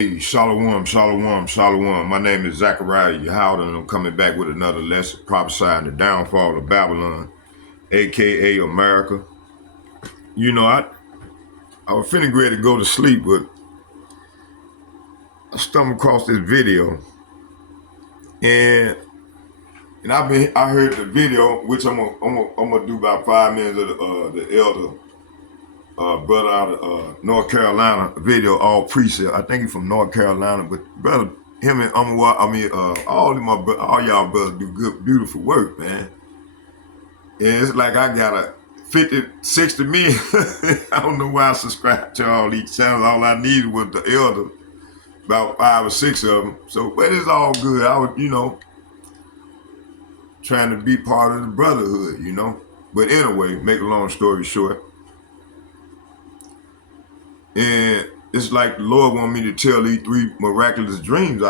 Hey, Shalom, Shalom, Shalom. My name is Yahawah, and I'm coming back with another lesson prophesying the downfall of Babylon, aka America. You know, I was finna get ready to go to sleep, but I stumbled across this video, and I heard the video, which I'm gonna do about 5 minutes of the elder brother out of North Carolina video, all precept. I think he's from North Carolina, but brother, him and all y'all brothers do good, beautiful work, man. And it's like I got a 50, 60 million. I don't know why I subscribed to all these channels. All I needed was the elder, about 5 or 6 of them. So, but it's all good. I was, trying to be part of the brotherhood. But anyway, make a long story short. And it's like the Lord want me to tell these 3 miraculous dreams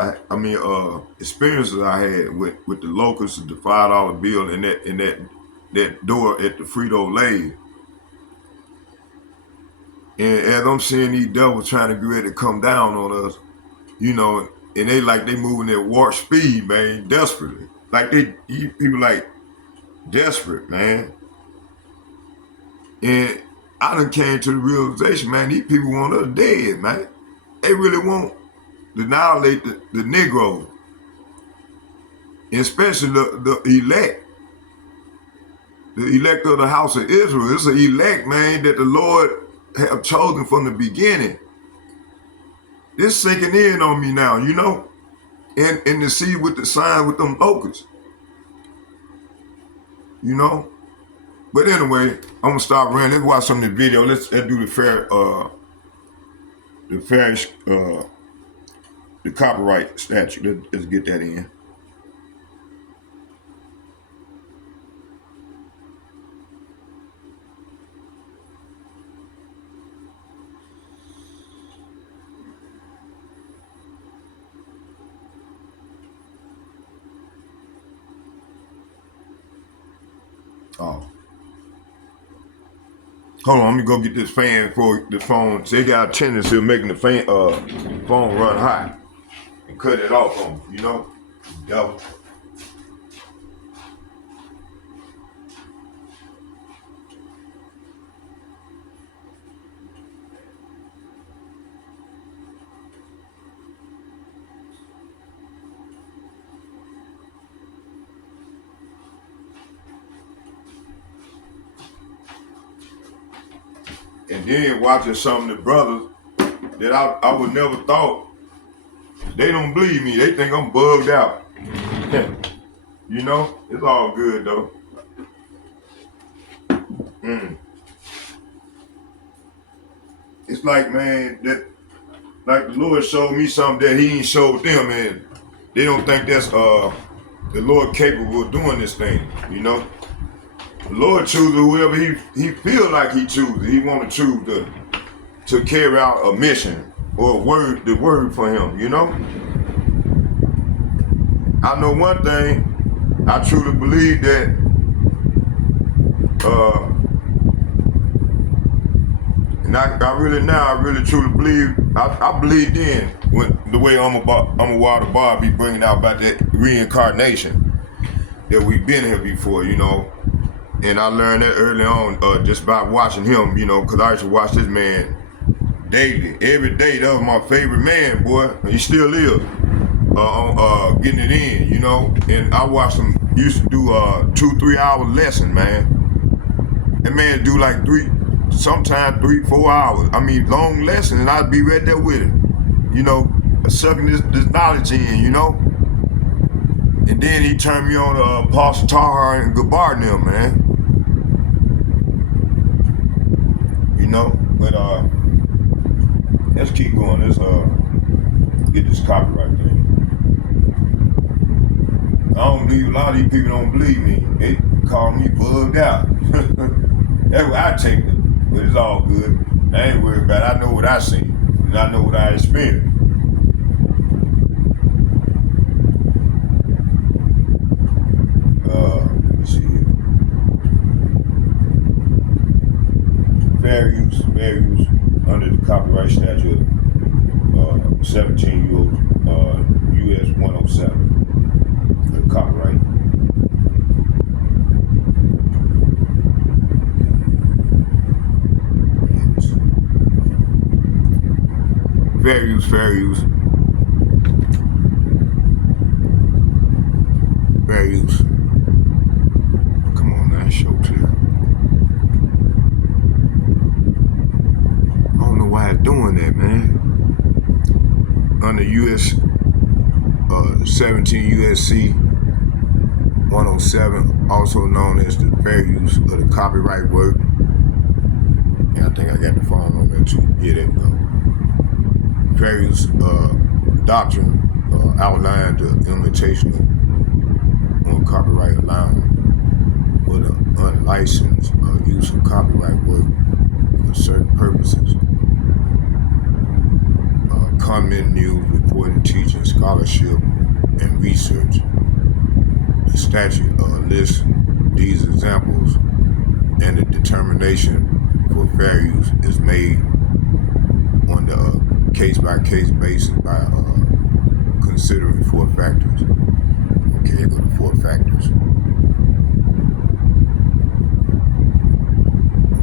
experiences I had with the locusts, the $5 bill, and that door at the Frito-Lay. And as I'm seeing these devils trying to get ready to come down on us, and they moving at warp speed, man, desperately. Like people like desperate, man. And I done came to the realization, man, these people want us dead, man. They really want to annihilate the Negroes, and especially the elect. The elect of the house of Israel. It's an elect, man, that the Lord have chosen from the beginning. This sinking in on me now, and to see with the sign with them locusts, But anyway, I'm gonna stop running. Let's watch some of the video. Let's do the copyright statute. Let's get that in. Oh. Hold on, let me go get this fan for the phone. So they got a tendency of making the phone run hot and cut it off on me, Devil. And then watching some of the brothers that I would never thought, they don't believe me. They think I'm bugged out. It's all good though. It's like, man, like the Lord showed me something that he ain't showed them, and they don't think that's the Lord capable of doing this thing, The Lord chooses whoever he feel like he chooses. He want to choose to carry out a mission or the word for him, I know one thing, I truly believe that and I really truly believe, I believe then when the way Yahawah Bar be bringing out about that reincarnation that we've been here before, And I learned that early on just by watching him, because I used to watch this man daily, every day. That was my favorite man, boy. He still is. Getting it in, And I watched him, used to do 2-3 hour lesson, man. That man do like sometimes 3-4 hours. I mean, long lesson, and I'd be right there with him, sucking this knowledge in, And then he turned me on to Apostle Tahar and Gabar and them, man. But let's keep going. Let's get this copyright thing. I don't believe, a lot of these people don't believe me. They call me bugged out. That's what I take it, but it's all good. I ain't worried about it. I know what I see, and I know what I experienced. Let me see here. Fair use under the copyright statute of 17 17 US 107. The copyright. Fair use, fair use. Fair use. Come on now, show clear. I don't know why it's doing that, man. Under US 17 USC 107, also known as the fair use of the copyright work. Yeah, I think I got the phone on there too. Yeah, there we go. Fair use doctrine outlined the limitation on copyright allowing with an unlicensed use of copyright work for certain purposes. Comment, news, reporting, teaching, scholarship, and research. The statute lists these examples, and the determination for fair use is made on the case-by-case basis by considering 4 factors. Okay, here go to 4 factors.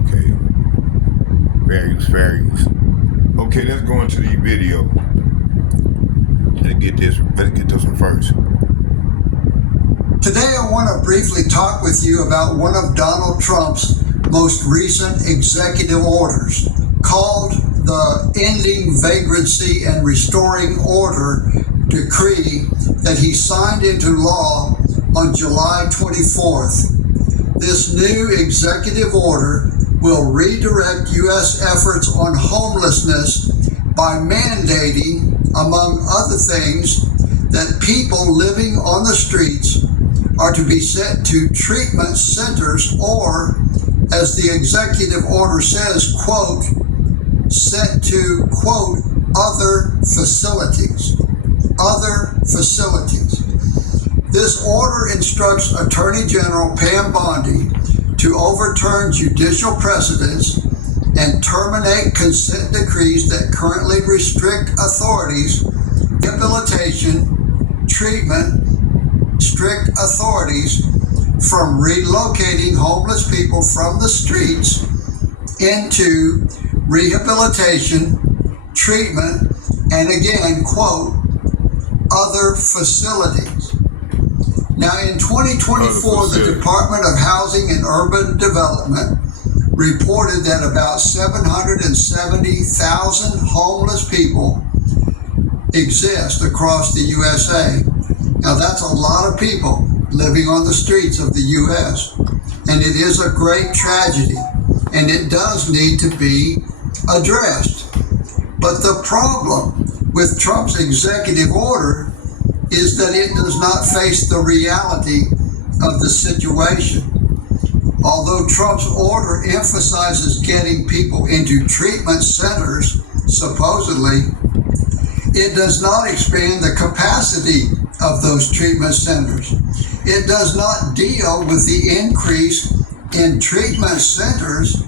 Okay, fair use. Okay, let's go into the video. Let's get this one first. Today I want to briefly talk with you about one of Donald Trump's most recent executive orders, called the Ending Vagrancy and Restoring Order decree that he signed into law on July 24th. This new executive order will redirect U.S. efforts on homelessness by mandating, among other things, that people living on the streets are to be sent to treatment centers or, as the executive order says, quote, sent to, quote, other facilities. Other facilities. This order instructs Attorney General Pam Bondi to overturn judicial precedents and terminate consent decrees that currently restrict authorities' rehabilitation, treatment, strict authorities from relocating homeless people from the streets into rehabilitation, treatment, and again, quote, other facilities. Now, in 2024, the Department of Housing and Urban Development reported that about 770,000 homeless people exist across the USA. Now, that's a lot of people living on the streets of the U.S., and it is a great tragedy, and it does need to be addressed. But the problem with Trump's executive order is that it does not face the reality of the situation. Although Trump's order emphasizes getting people into treatment centers, supposedly, it does not expand the capacity of those treatment centers. It does not deal with the increase in treatment centers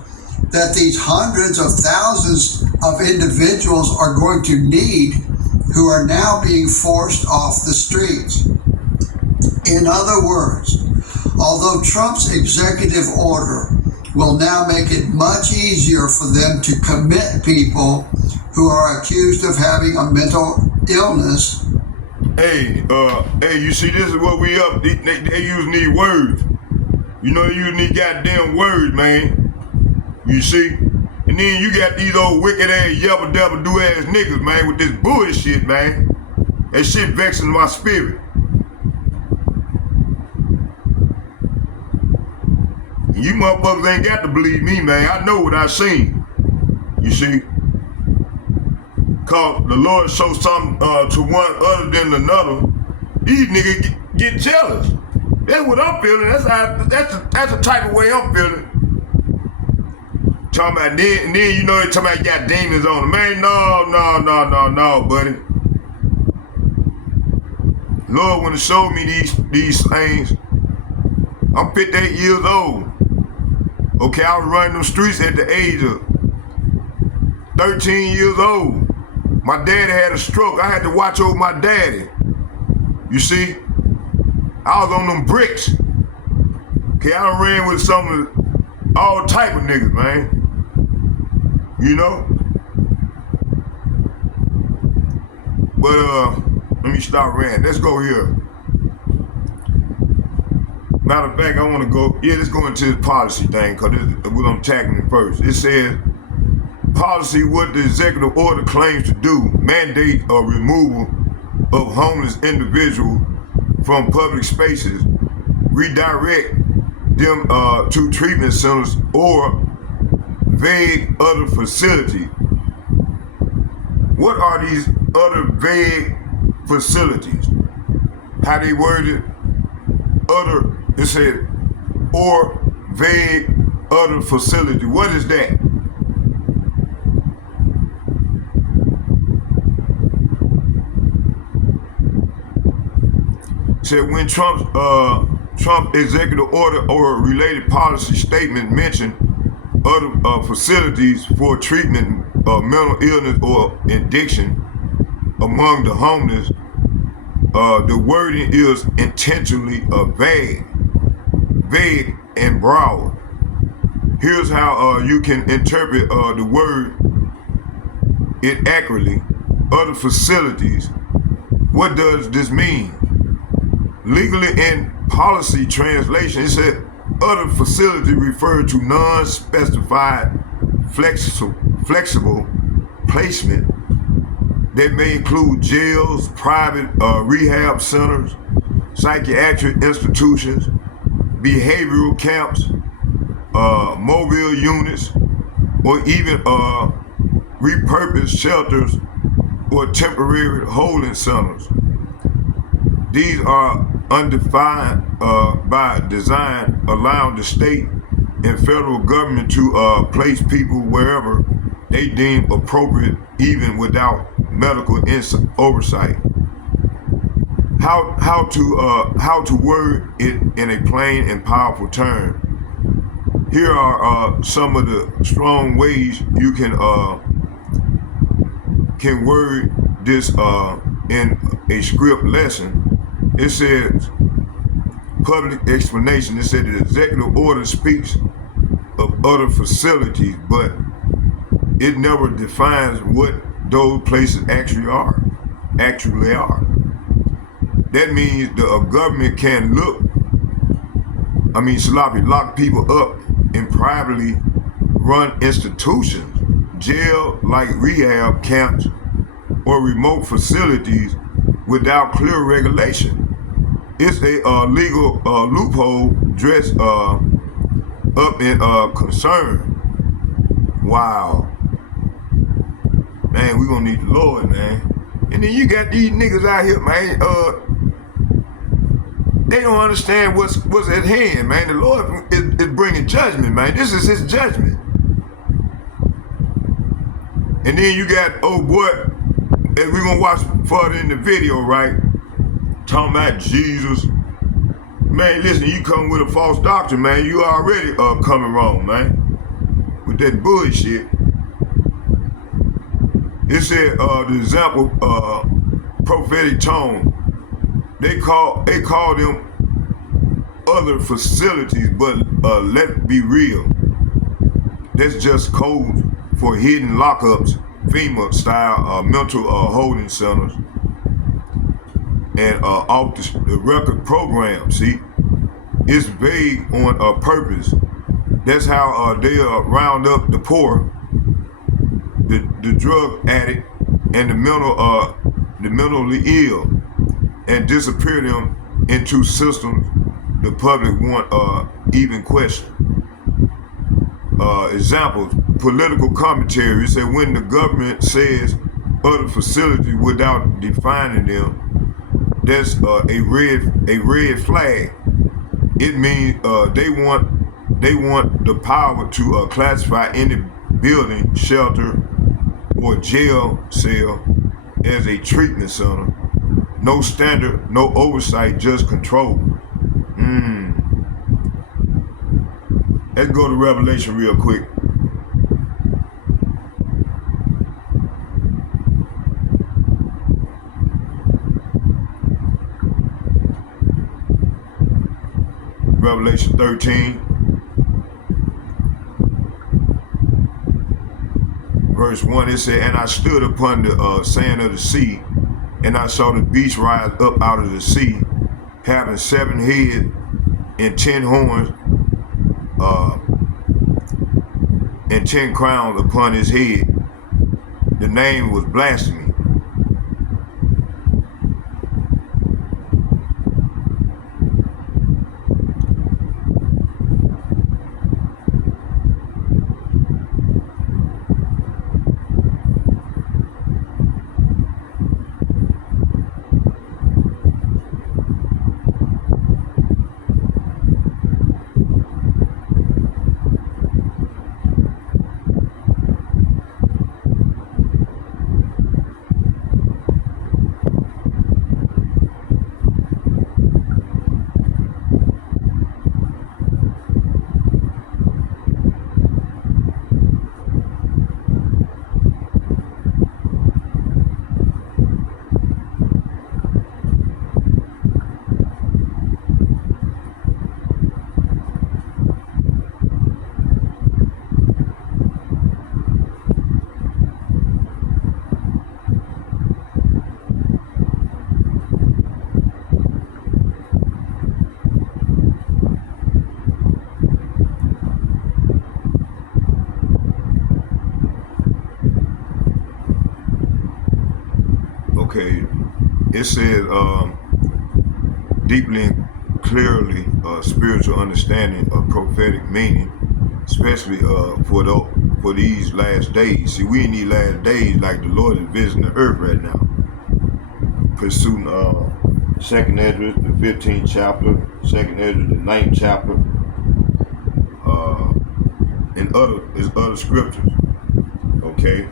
that these hundreds of thousands of individuals are going to need who are now being forced off the streets. In other words, although Trump's executive order will now make it much easier for them to commit people who are accused of having a mental illness. Hey, you see, this is what we up. They using these words. You know, they using these goddamn words, man. You see? And then you got these old wicked ass, yabba dabba do ass niggas, man, with this bullshit, man. That shit vexing my spirit. You motherfuckers ain't got to believe me, man. I know what I seen. You see? Cause the Lord show something to one other than another. These niggas get jealous. That's what I'm feeling. That's the type of way I'm feeling. Talking about then you know they talking about you got demons on them. Man, no, buddy. Lord wanna show me these things. I'm 58 years old. Okay, I was running them streets at the age of 13 years old. My daddy had a stroke. I had to watch over my daddy. You see? I was on them bricks. Okay, I done ran with all type of niggas, man. You know? But let me stop ranting. Let's go here. Matter of fact, I want to go, let's go into this policy thing, because this is what I'm tackling first. It says, policy, what the executive order claims to do, mandate a removal of homeless individuals from public spaces, redirect them to treatment centers or vague other facilities. What are these other vague facilities? How they worded other, it said, or vague other facility. What is that? Said when Trump executive order or related policy statement mentioned other facilities for treatment of mental illness or addiction among the homeless, the wording is intentionally vague and broad. Here's how you can interpret the word it accurately. Other facilities. What does this mean? Legally in policy translation, it said other facility referred to non-specified flexible placement that may include jails, private rehab centers, psychiatric institutions, behavioral camps, mobile units, or even repurposed shelters or temporary holding centers. These are undefined by design, allowing the state and federal government to place people wherever they deem appropriate, even without medical oversight. How to word it in a plain and powerful term. Here are some of the strong ways you can word this in a script lesson. It says public explanation. It said the executive order speaks of other facilities, but it never defines what those places actually are. That means the government can lock people up in privately run institutions, jail like rehab camps, or remote facilities without clear regulation. It's a legal loophole dressed up in concern. Wow. Man, we gonna need the Lord, man. And then you got these niggas out here, man, they don't understand what's at hand, man. The Lord is bringing judgment, man. This is his judgment. And then you got, oh boy, and we're gonna watch further in the video, right? Talking about Jesus. Man, listen, you come with a false doctrine, man, you already coming wrong, man. With that bullshit. It said the example prophetic tone. They call them other facilities, but let's be real. That's just code for hidden lockups, FEMA style mental holding centers, and off the record program. See, it's vague on purpose. That's how they round up the poor, the drug addict, and the mentally ill, and disappear them into systems the public won't even question. Examples, political commentary. It said when the government says other facilities without defining them, that's a red flag. It means they want the power to classify any building, shelter, or jail cell as a treatment center. No standard, no oversight, just control. Let's go to Revelation real quick. Revelation 13, verse 1, it said, "And I stood upon the sand of the sea, and I saw the beast rise up out of the sea, having 7 heads and 10 horns, and 10 crowns upon his head. The name was blasphemy." Okay, it says deeply and clearly spiritual understanding of prophetic meaning, especially for these last days. See, we in these last days, like the Lord is visiting the earth right now, pursuing 2nd Ezra, the 15th chapter, 2nd Ezra, the 9th chapter, and other scriptures. Okay,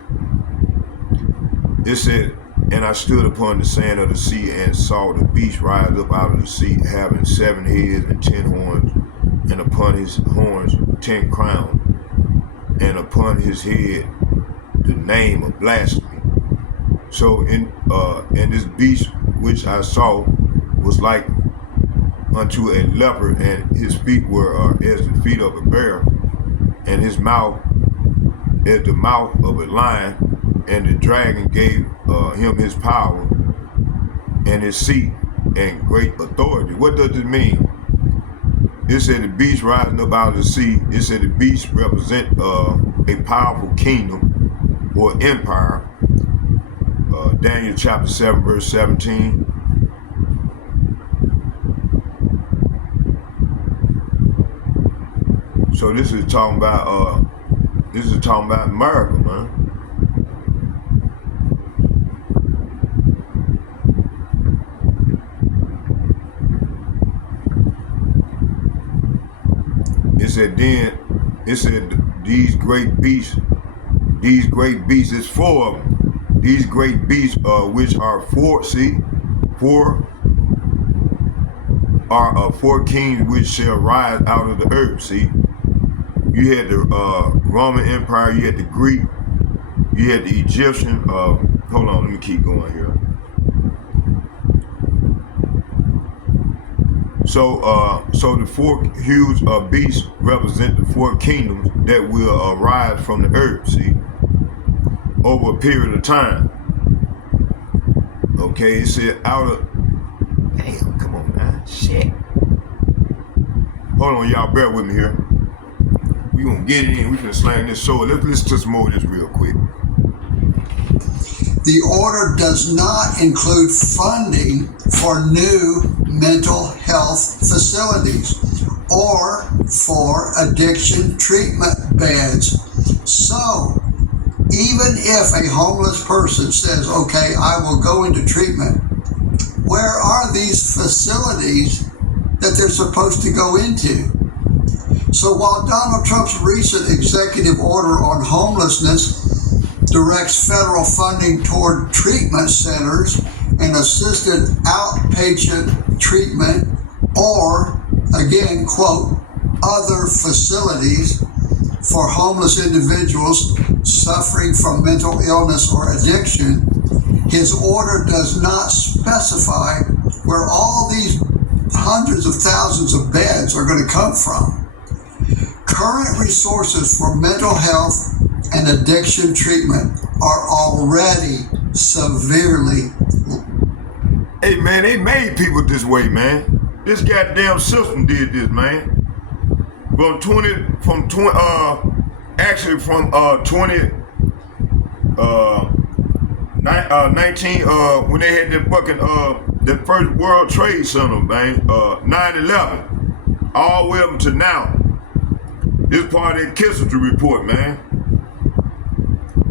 it said, "And I stood upon the sand of the sea and saw the beast rise up out of the sea, having 7 heads and 10 horns, and upon his horns 10 crowns, and upon his head the name of blasphemy." So in this beast which I saw was like unto a leopard, and his feet were as the feet of a bear, and his mouth as the mouth of a lion. And the dragon gave him his power and his seat and great authority. What does it mean? It said the beast rising up out of the sea. It said the beast represent a powerful kingdom or empire. Daniel chapter 7, verse 17. So this is talking about America, man. It said these great beasts, it's 4 of them. These great beasts, which are 4 kings which shall rise out of the earth. See, you had the Roman Empire, you had the Greek, you had the Egyptian. Hold on, let me keep going here. So the 4 huge beasts represent the 4 kingdoms that will arise from the earth, see, over a period of time. Okay, it said out of, damn, come on, man, shit. Hold on, y'all, bear with me here. We gonna get it in, we gonna slang this sword. Let's listen to some more of this real quick. The order does not include funding for new mental health facilities or for addiction treatment beds. So, even if a homeless person says, okay, I will go into treatment, where are these facilities that they're supposed to go into? So while Donald Trump's recent executive order on homelessness directs federal funding toward treatment centers and assisted outpatient treatment, or, again, quote, other facilities for homeless individuals suffering from mental illness or addiction, his order does not specify where all these hundreds of thousands of beds are going to come from. Current resources for mental health and addiction treatment are already severely. Hey man, they made people this way, man. This goddamn system did this, man. From 19 when they had the fucking the first World Trade Center, man, 9/11, all the way up to now. This part of that Kissinger report, man.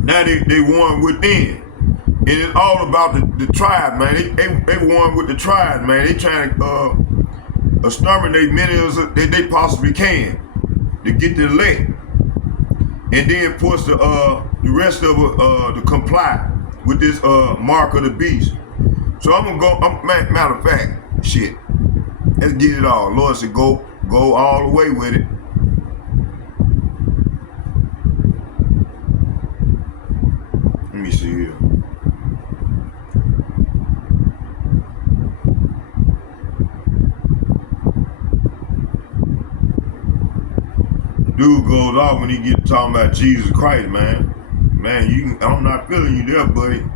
Now they won within. And it's all about the tribe, man. They won with the tribe, man. They trying to exterminate many of us that they possibly can to get the elect. And then force the rest of it to comply with this mark of the beast. So I'm gonna go, matter of fact, shit. Let's get it all. Lord said go all the way with it. Let me see here. Dude goes off when he get talking about Jesus Christ, man. Man, I'm not feeling you there, buddy.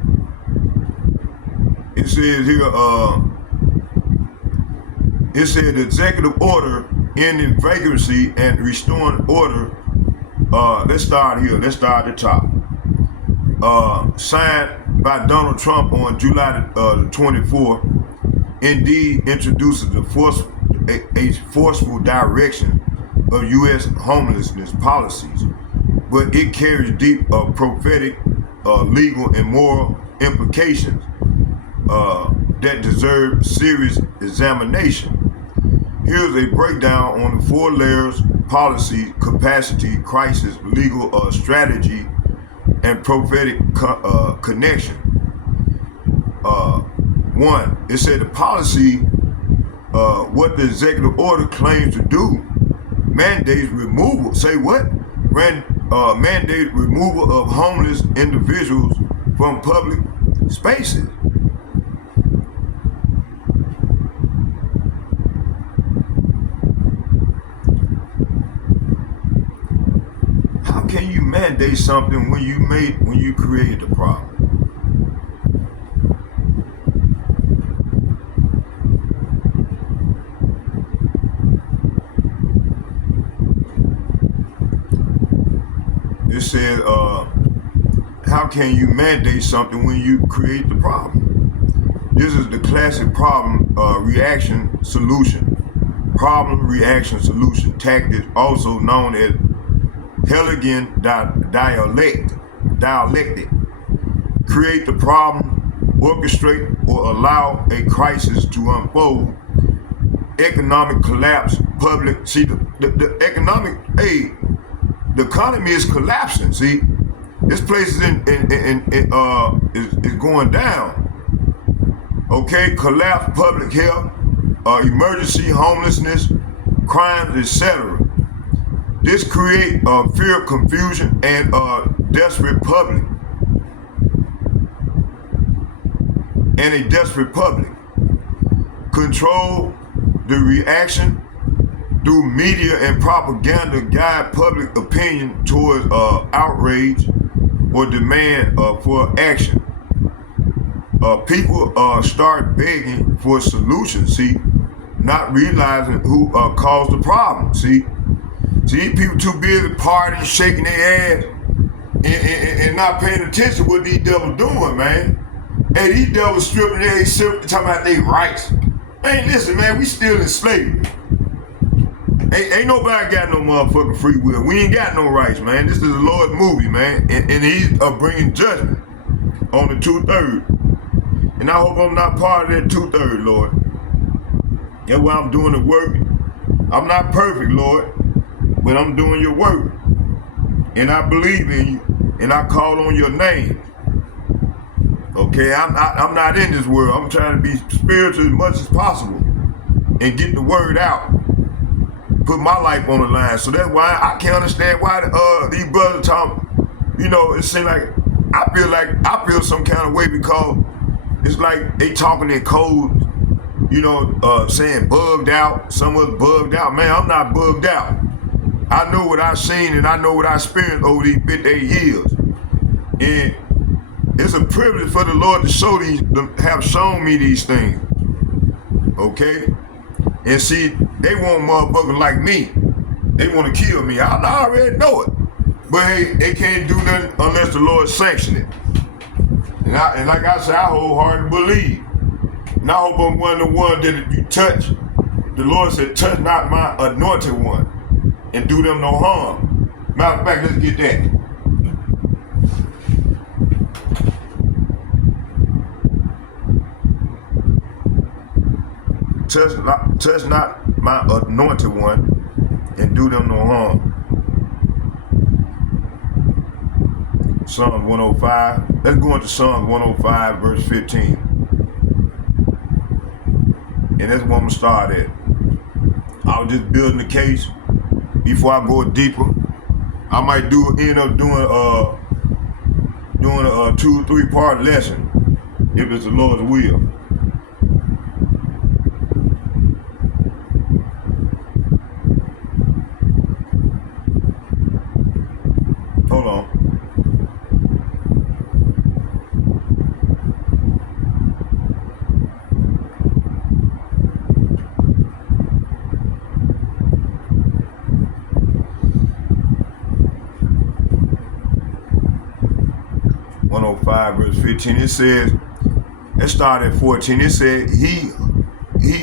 It says here, it said the executive order ending vacancy and restoring order. Let's start here. Let's start at the top. Signed by Donald Trump on July the 24th, indeed introduces a forceful direction of U.S. homelessness policies, but it carries deep prophetic, legal, and moral implications that deserve serious examination. Here's a breakdown on the 4 layers: policy, capacity, crisis, legal strategy, and prophetic connection. 1, it said the policy, what the executive order claims to do, mandates removal. Say what? Mandate removal of homeless individuals from public spaces. How can you mandate something when you created the problem? It said, how can you mandate something when you create the problem? This is the classic problem reaction solution. Problem reaction solution tactic, also known as Hegelian dialectic. Create the problem, orchestrate or allow a crisis to unfold. Economic collapse, public, see the economic aid. The economy is collapsing. See, this place is is going down. Okay, collapse, public health, emergency, homelessness, crimes, etc. This create fear, confusion, and desperate public, and a desperate public. Control the reaction through media and propaganda, guide public opinion towards outrage or demand for action. People start begging for solutions, see, not realizing who caused the problem, see. See, people too busy partying, shaking their ass, and not paying attention to what these devils doing, man. Hey, these devils stripping their talking about their rights. Man, listen, man, we still in slavery. Ain't nobody got no motherfucking free will. We ain't got no rights, man. This is the Lord's movie, man. And he's bringing judgment on the 2/3. And I hope I'm not part of that 2/3, Lord. That's why I'm doing the work. I'm not perfect, Lord, but I'm doing your work. And I believe in you. And I call on your name. Okay, I'm not in this world. I'm trying to be spiritual as much as possible and get the word out. Put my life on the line. So that's why I can't understand why these brothers talk. You know, it seems like I feel some kind of way because it's like they talking in code saying bugged out. Some of us bugged out. Man, I'm not bugged out. I know what I've seen and I know what I experienced over these 58 years. And it's a privilege for the Lord to have shown me these things. Okay? And see, they want motherfuckers like me. They want to kill me. I already know it. But hey, they can't do nothing unless the Lord sanction it. And like I said, I wholeheartedly believe. And I hope I'm one of the ones that you touch. The Lord said, touch not my anointed one and do them no harm. Matter of fact, let's get that. Touch not my anointed one and do them no harm. Psalms 105. Let's go into Psalms 105, verse 15. And that's where I'm gonna start at. I was just building the case before I go deeper. I might end up doing a 2 or 3 part lesson if it's the Lord's will. Hold on. Verse 15, it says, let's start at 14. It said, he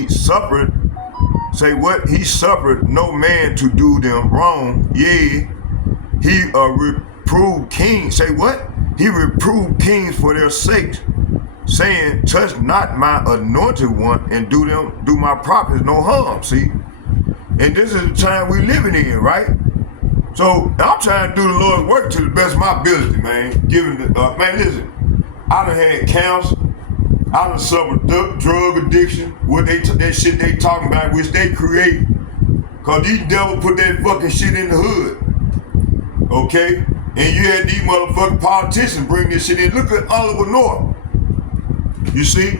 suffered, say what? He suffered no man to do them wrong. Yea, he reproved kings. Say what? He reproved kings for their sakes, saying, touch not my anointed one and do my prophets no harm. See? And this is the time we living in, right? So I'm trying to do the Lord's work to the best of my ability, man. Man, listen, I done had cancer. I done suffered drug addiction. That shit they talking about, which they create. Cause these devils put that fucking shit in the hood. Okay? And you had these motherfucking politicians bring this shit in. Look at Oliver North. You see?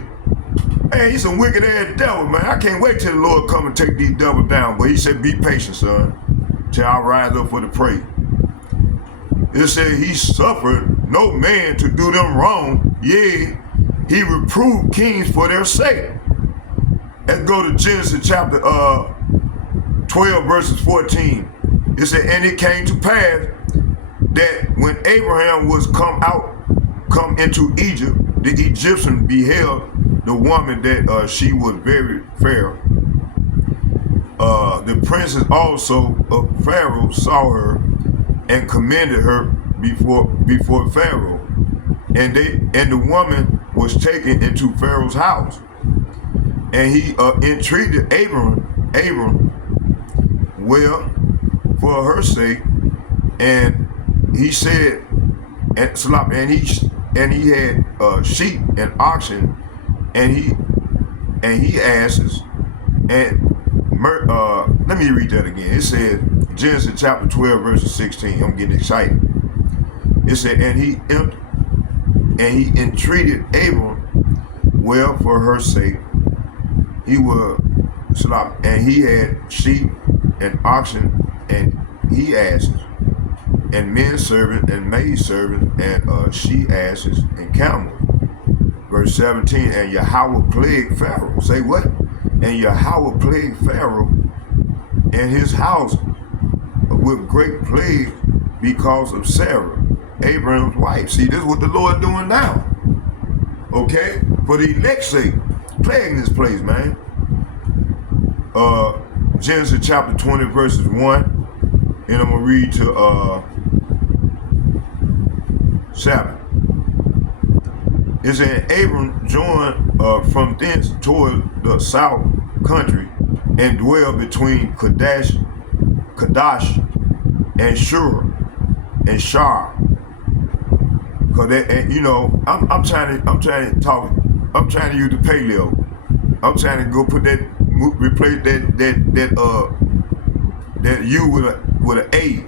Man, he's some wicked ass devil, man. I can't wait till the Lord come and take these devils down. But he said, be patient, son, till I rise up for the prey. It said he suffered no man to do them wrong. Yea, he reproved kings for their sake. Let's go to Genesis chapter 12 verses 14. It said, and it came to pass that when Abraham was come into Egypt, the Egyptian beheld the woman that she was very fair. The princess also of Pharaoh saw her and commended her before Pharaoh, and the woman was taken into Pharaoh's house, and he entreated Abram well for her sake, and he said, and he had sheep and oxen, and he asses, and let me read that again. It says, Genesis chapter 12, verse 16. I'm getting excited. It said, and he entreated Abram well for her sake. He was and he had sheep and oxen, and he asses, and men servants and maid servants, and she asses and camels. Verse 17, and Yahawah plagued Pharaoh. Say what? And Yahawah plagued Pharaoh and his house with great plague because of Sarah, Abraham's wife. See, this is what the Lord doing now. Okay? For the elect's sake, plaguing this place, man. Genesis chapter 20, verses 1. And I'm going to read to 7. It said, Abram joined from thence toward the south country and dwelled between Kadesh and Shur and Shar. Cause that, I'm trying to talk. I'm trying to use the paleo. I'm trying to go replace that U with an A.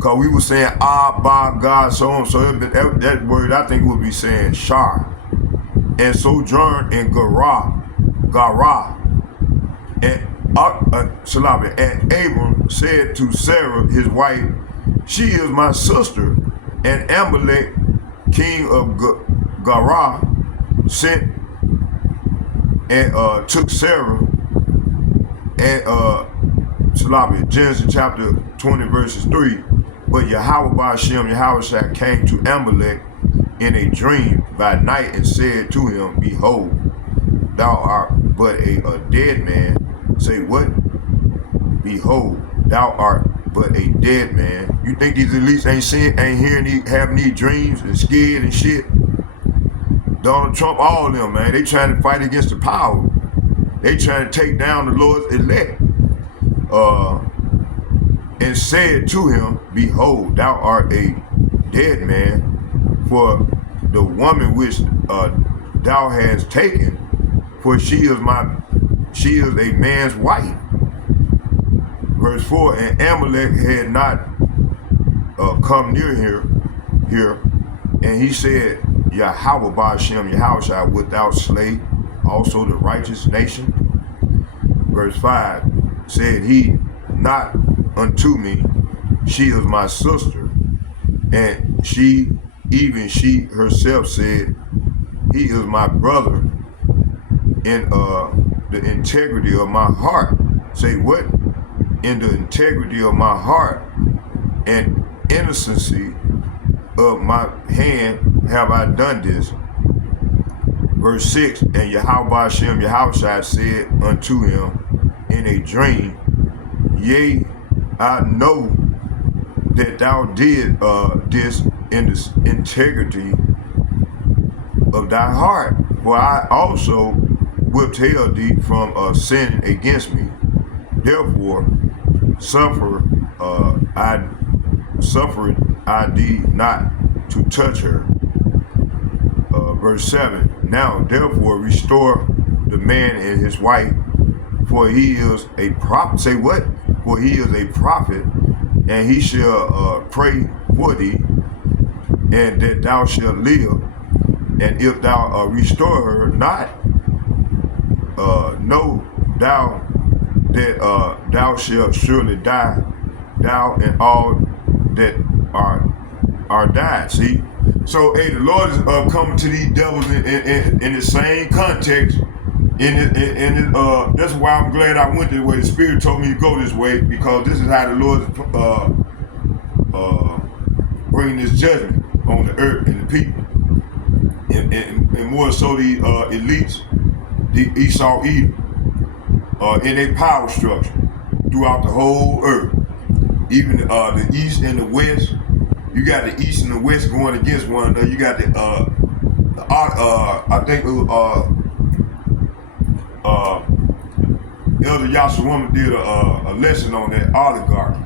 Cause we were saying by God, so on. So that word I think would be saying Shar. And sojourn in Gerar Garah. And and Abram said to Sarah, his wife, she is my sister. And Amalek, king of Garah, sent and took Sarah. And Genesis chapter 20 verses 3. But Yahawah Bahasham, Yahawashi came to Amalek in a dream by night and said to him, behold, thou art but a dead man. Say what? Behold, thou art but a dead man. You think these elites ain't hearing having these dreams and scared and shit? Donald Trump, all of them, man, they trying to fight against the power. They trying to take down the Lord's elect. And said to him, behold, thou art a dead man, for the woman which thou hast taken, for she is a man's wife. Verse 4, and Amalek had not come near here, and he said, Yahawah Bahasham, Yahawashi, wilt thou slay also the righteous nation? Verse 5, said he not unto me, she is my sister. And she herself said, he is my brother in the integrity of my heart. Say what? In the integrity of my heart and innocency of my hand have I done this. Verse 6, and Yahawah Bahasham, Yahawashi said unto him in a dream, yea, I know that thou did this in the integrity of thy heart, for I also withheld thee from sinning against me. Therefore, suffered I thee not to touch her. Verse 7, now therefore restore the man and his wife, for he is a prophet. Say what? For he is a prophet, and he shall pray for thee, and that thou shalt live. And if thou restore her not, know thou that thou shalt surely die, thou and all that are died. See? So, hey, the Lord is coming to these devils in the same context. That's why I'm glad I went this way. The Spirit told me to go this way, because this is how the Lord is bringing this judgment on the earth and the people, and more so the elites, the Esau Edom, in a power structure throughout the whole earth, even the East and the West. You got the East and the West going against one another. You got I think Elder Yahawah did a lesson on that oligarchy,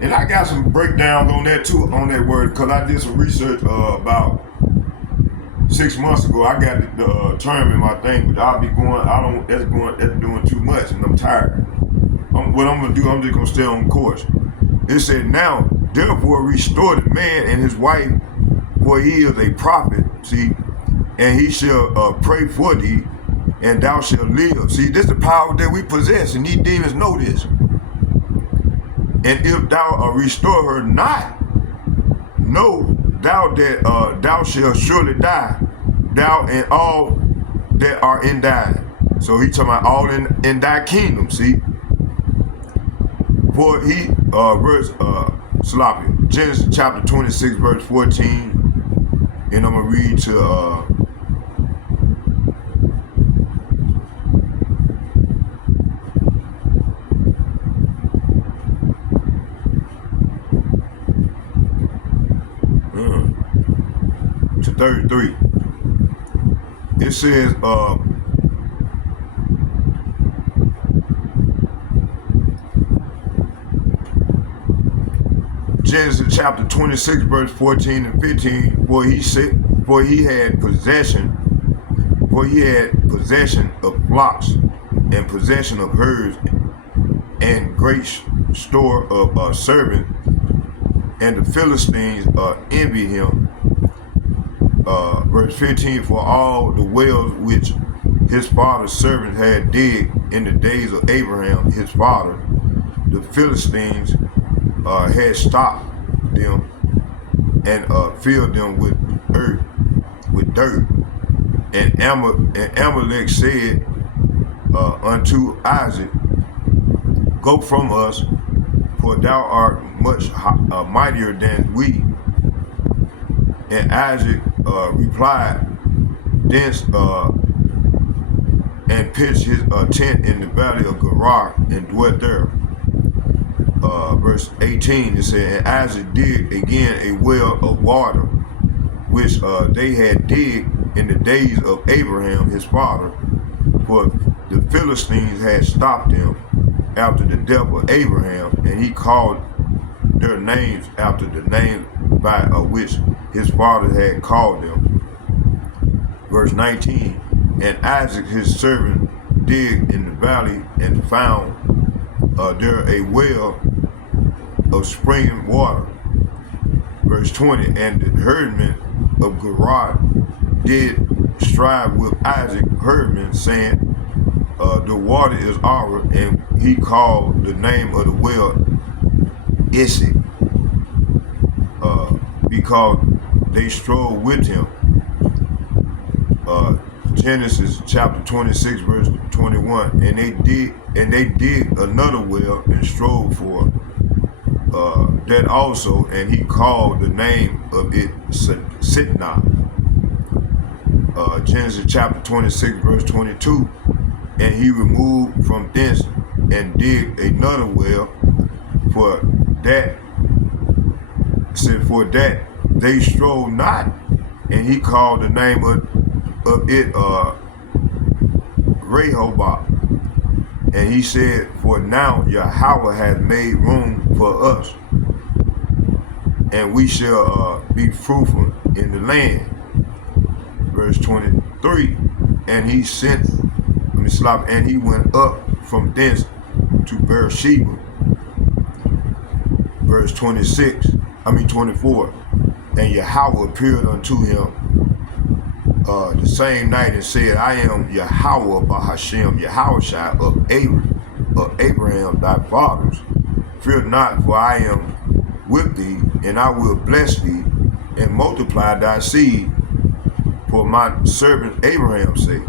and I got some breakdowns on that too, on that word, because I did some research about 6 months ago. I got the term in my thing, but I'll be going. That's doing too much, and I'm tired. What I'm gonna do, I'm just gonna stay on course. It said, now therefore restore the man and his wife, for he is a prophet. See, and he shall pray for thee, and thou shalt live. See, this is the power that we possess, and these demons know this. And if thou restore her not, know thou that thou shalt surely die, thou and all that are in thy. So he talking about all in thy kingdom. See, for he Genesis chapter 26 verse 14, and I'm gonna read to to 33. It says, Genesis chapter 26 verse 14 and 15, for he had possession of flocks and possession of herds and great store of servants, and the Philistines envied him. Verse 15, for all the wells which his father's servant had digged in the days of Abraham, his father, the Philistines had stopped them and filled them with earth, with dirt. And Amalek said unto Isaac, Go from us, for thou art much mightier than we. And Isaac replied, Thence and pitched his tent in the valley of Gerar and dwelt there. Verse 18, it said, And Isaac digged again a well of water, which they had digged in the days of Abraham his father, for the Philistines had stopped him after the death of Abraham, and he called their names after the name by which his father had called them. Verse 19, And Isaac his servant digged in the valley and found there a well of springing water. Verse 20, And the herdmen of Gerar did strive with Isaac herdmen, saying, The water is ours, and he called the name of the well Isaac, because they strove with him. Genesis chapter 26, verse 21. And they digged another well and strove for that also, and he called the name of it Sitnah. Genesis chapter 26, verse 22. And he removed from thence and digged another well, for that they strove not, and he called the name of it Rehoboth. And he said, For now Yahawah has made room for us, and we shall be fruitful in the land. Verse 23, and he went up from thence to Beersheba. Verse 24, and Yahawah appeared unto him the same night and said, I am Yahawah Bahasham, Yahawashi of Abraham thy fathers. Fear not, for I am with thee, and I will bless thee and multiply thy seed for my servant Abraham's sake.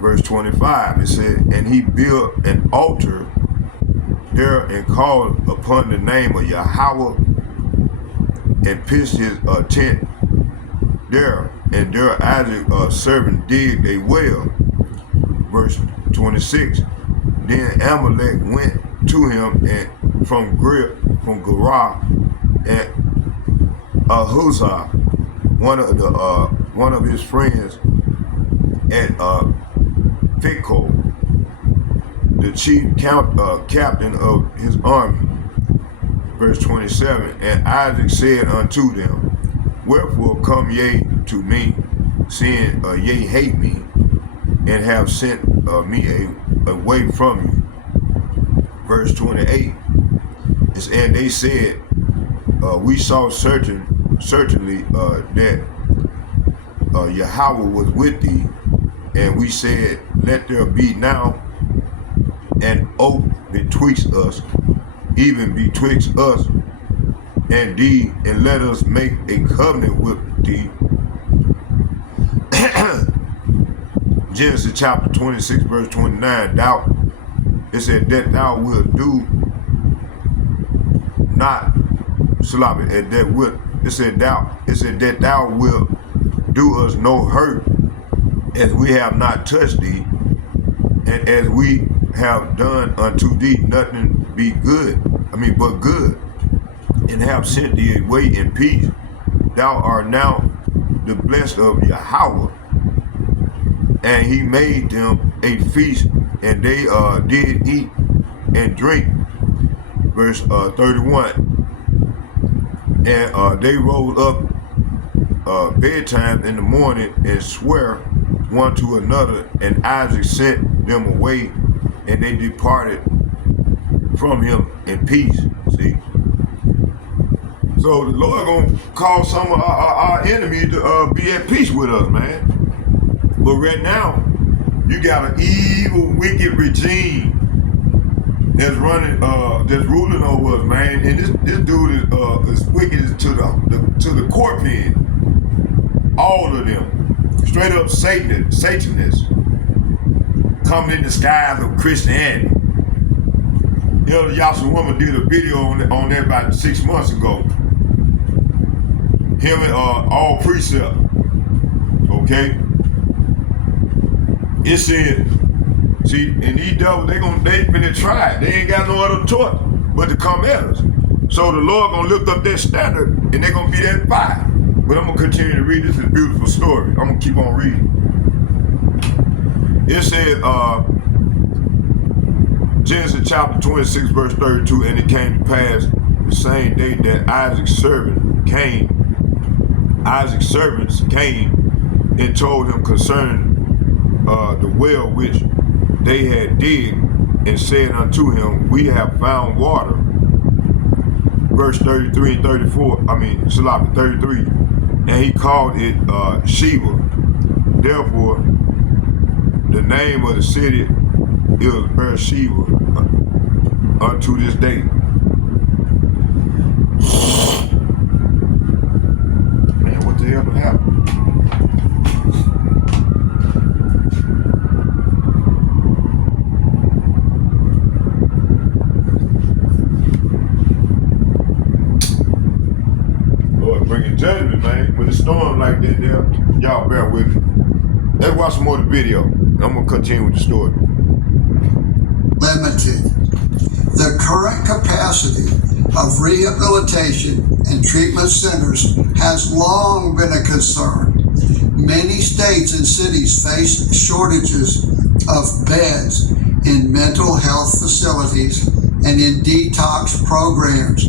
Verse 25, it said, And he built an altar there and called upon the name of Yahawah and pitched his tent there. And there Isaac's servant digged a well. Verse 26, Then Amalek went to him and from Gerar, and Ahuzah, one of his friends, at Phicol, the chief captain of his army. Verse 27, And Isaac said unto them, Wherefore come ye to me, seeing ye hate me, and have sent me away from you? Verse 28, and they said, We saw certainly that Yahawah was with thee, and we said, Let there be now an oath betwixt us, even betwixt us and thee, and let us make a covenant with thee. Genesis chapter 26, verse 29. It said that thou wilt do not sloppy, and that wilt. It said that thou wilt do us no hurt, as we have not touched thee, and as we have done unto thee nothing but good, and have sent thee away in peace. Thou art now the blessed of Yahawah. And he made them a feast, and they did eat and drink. Verse 31. And they rose up bedtime in the morning and swear one to another, and Isaac sent them away, and they departed from him in peace. See? So the Lord gonna cause some of our enemies to be at peace with us, man. But right now, You got an evil, wicked regime that's running, that's ruling over us, man. And this dude is wicked to the core pen. All of them, straight up Satanists, coming in the skies of Christianity. Elder Yahawah did a video on that about 6 months ago. Him and all precept. Okay. It said, see, and these devils, they finna try it. They ain't got no other choice but to come at us. So the Lord gonna lift up that standard, and they gonna be that fire. But I'm gonna continue to read this beautiful story. I'm gonna keep on reading. It said, Genesis chapter 26, verse 32, and it came to pass the same day that Isaac's servants came and told him concerning the well which they had digged, and said unto him, we have found water. Verse 33 and 34, Salaki 33, and he called it Sheba. Therefore, the name of the city is Beersheba unto this day. Man, what the hell happened? Lord, bringing judgment, man. With a storm like that there, y'all bear with me. Let's watch some more of the video. I'm going to continue with the story. Limited. The current capacity of rehabilitation and treatment centers has long been a concern. Many states and cities face shortages of beds in mental health facilities and in detox programs,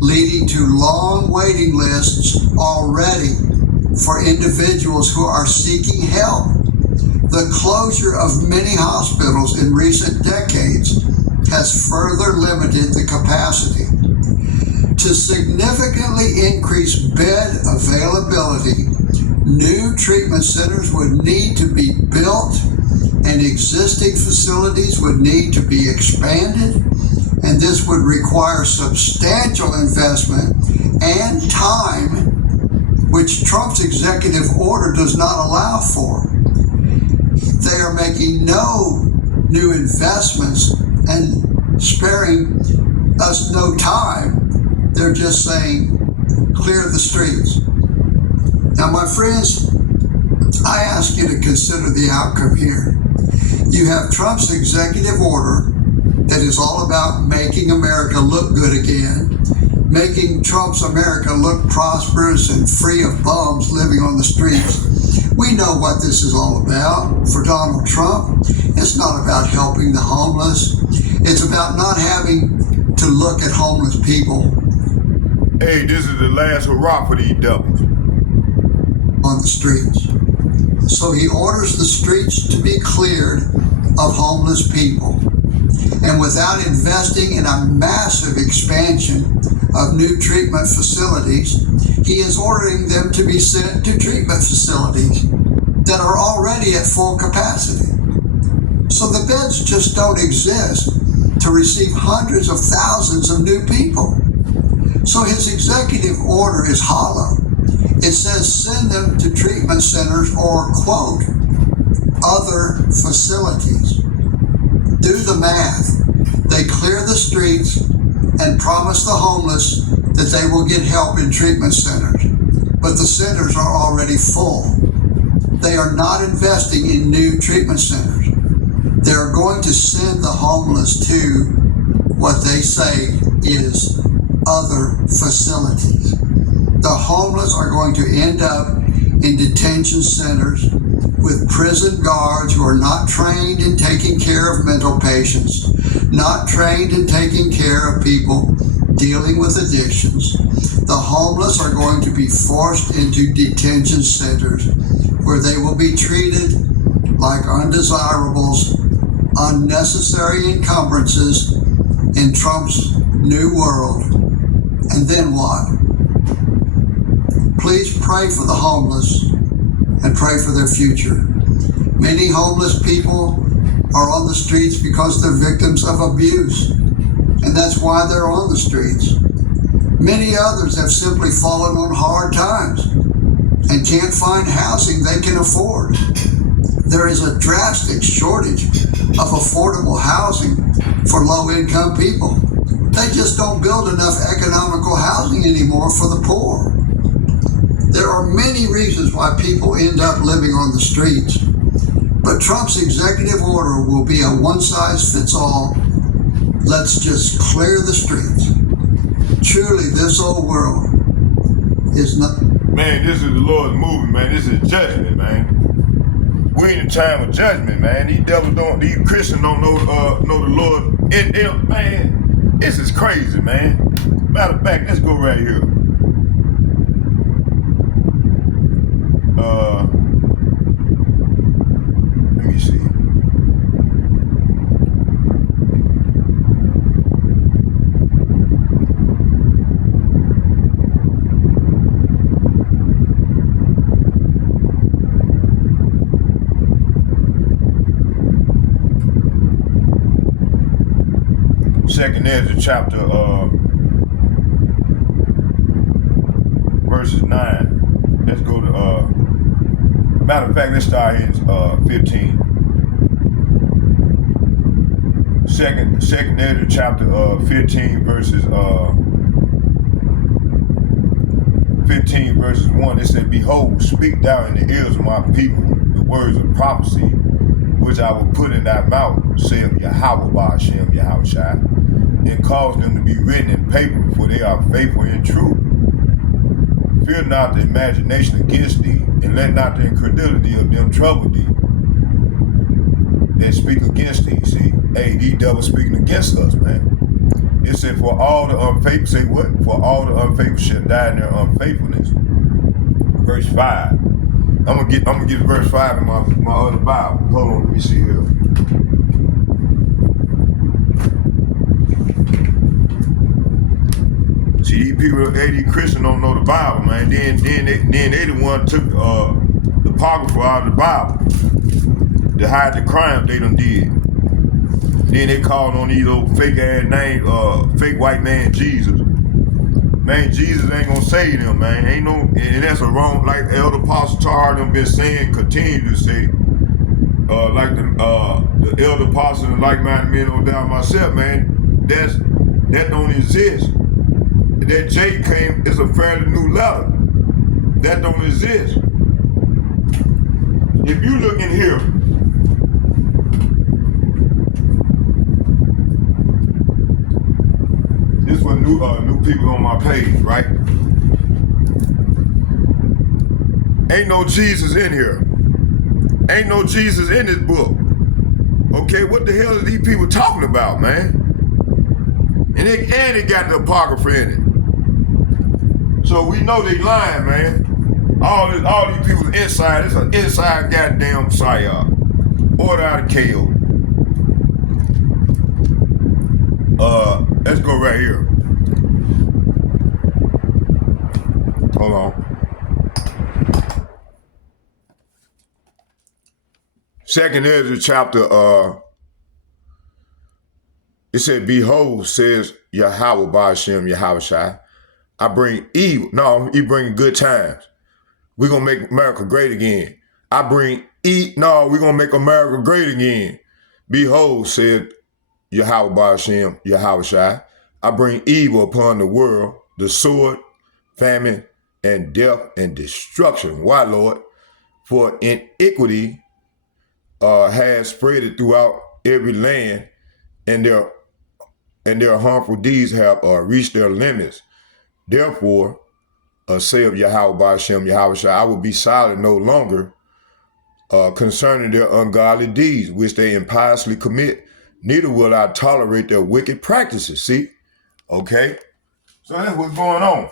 leading to long waiting lists already for individuals who are seeking help. The closure of many hospitals in recent decades has further limited the capacity. To significantly increase bed availability, new treatment centers would need to be built and existing facilities would need to be expanded, and this would require substantial investment and time, which Trump's executive order does not allow for. They are making no new investments and sparing us no time. They're just saying, clear the streets. Now, my friends, I ask you to consider the outcome here. You have Trump's executive order that is all about making America look good again, making Trump's America look prosperous and free of bums living on the streets. We know what this is all about for Donald Trump. It's not about helping the homeless. It's about not having to look at homeless people. Hey, this is the last hurrah for these devils. On the streets. So he orders the streets to be cleared of homeless people. And without investing in a massive expansion of new treatment facilities, he is ordering them to be sent to treatment facilities that are already at full capacity. So the beds just don't exist to receive hundreds of thousands of new people. So his executive order is hollow. It says send them to treatment centers or, quote, other facilities. Do the math. They clear the streets and promise the homeless that they will get help in treatment centers. But the centers are already full. They are not investing in new treatment centers. They are going to send the homeless to what they say is other facilities. The homeless are going to end up in detention centers with prison guards who are not trained in taking care of mental patients, not trained in taking care of people dealing with addictions. The homeless are going to be forced into detention centers where they will be treated like undesirables, unnecessary encumbrances in Trump's new world. And then what? Please pray for the homeless and pray for their future. Many homeless people are on the streets because they're victims of abuse, and that's why they're on the streets. Many others have simply fallen on hard times and can't find housing they can afford. There is a drastic shortage of affordable housing for low-income people. They just don't build enough economical housing anymore for the poor. There are many reasons why people end up living on the streets, but Trump's executive order will be a one-size-fits-all. Let's just clear the streets. Truly, this old world is not... Man, this is the Lord's movement, man. This is judgment, man. We in a time of judgment, man. These Christians don't know the Lord. Man, this is crazy, man. Matter of fact, let's go right here. Let me see. Second Ezra chapter verses 9. Let's go to matter of fact, let's start here in 15. Second Ezra chapter 15 verses 15 verses 1. It said, Behold, speak thou in the ears of my people the words of prophecy, which I will put in thy mouth, saith Yahawah, Bahasham, Yahawashi, and cause them to be written in paper, for they are faithful and true. Fear not the imagination against thee, and let not the incredulity of them trouble thee that speak against thee. See, hey, these devils speaking against us, man. It said, for all the unfaithful, say what? For all the unfaithful shall die in their unfaithfulness. Verse 5. I'm gonna get verse 5 in my other Bible. Hold on, let me see here. See, these people, these Christians don't know the Bible, man. Then they the one took the apocrypha out of the Bible to hide the crime they done did. Then they called on these old fake ass names, fake white man Jesus. Man, Jesus ain't gonna save them, man. Ain't no, and that's a wrong, like Elder Apostle Tar them been saying, continue to say, like the Elder Apostle and like-minded men on down myself, man. That don't exist. That J came is a fairly new letter. That don't exist. If you look in here, this for new people on my page, right? Ain't no Jesus in here. Ain't no Jesus in this book. Okay, what the hell are these people talking about, man? And they got the apocrypha in it. So we know they lying, man. All these people inside, it's an inside goddamn psyop. Order out of KO. Let's go right here. Hold on. Second Ezra chapter, it said, Behold, says Yahawah, Bahasham, Yahawashi, I bring evil. No, he bring good times. We're going to make America great again. I bring No, we're going to make America great again. Behold, said Yahawah, Bahasham, Yahawashi, I bring evil upon the world, the sword, famine, and death, and destruction. Why, Lord? For iniquity has spread throughout every land, and their harmful deeds have reached their limits. Therefore, saith Yahawah, Bahasham, Yahawashi, I will be silent no longer concerning their ungodly deeds, which they impiously commit, neither will I tolerate their wicked practices. See? Okay? So that's what's going on.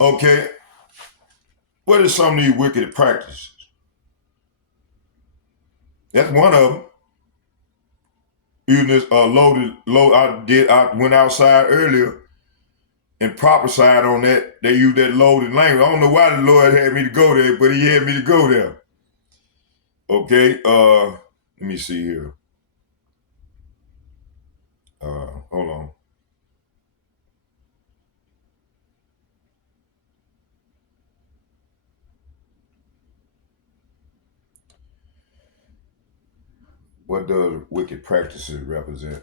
Okay? What are some of these wicked practices? That's one of them. Even this I went outside earlier and prophesied on that. They used that loaded language. I don't know why the Lord had me to go there, but he had me to go there. Okay, let me see here. Hold on. What does wicked practices represent?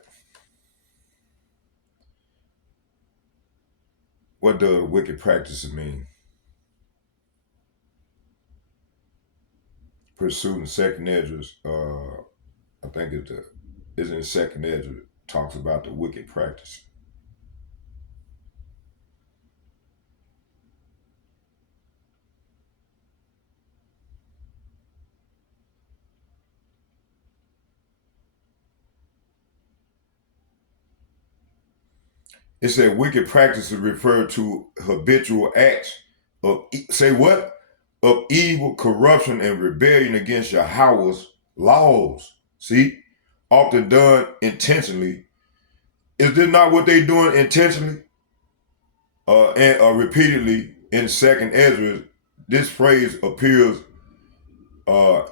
What does wicked practices mean? Pursuing second edges, I think it's in second edge talks about the wicked practice. It said wicked practices refer to habitual acts of say what? Of evil, corruption, and rebellion against Yahawah's laws. See? Often done intentionally. Is this not what they doing intentionally? And repeatedly in second Ezra, this phrase appears uh,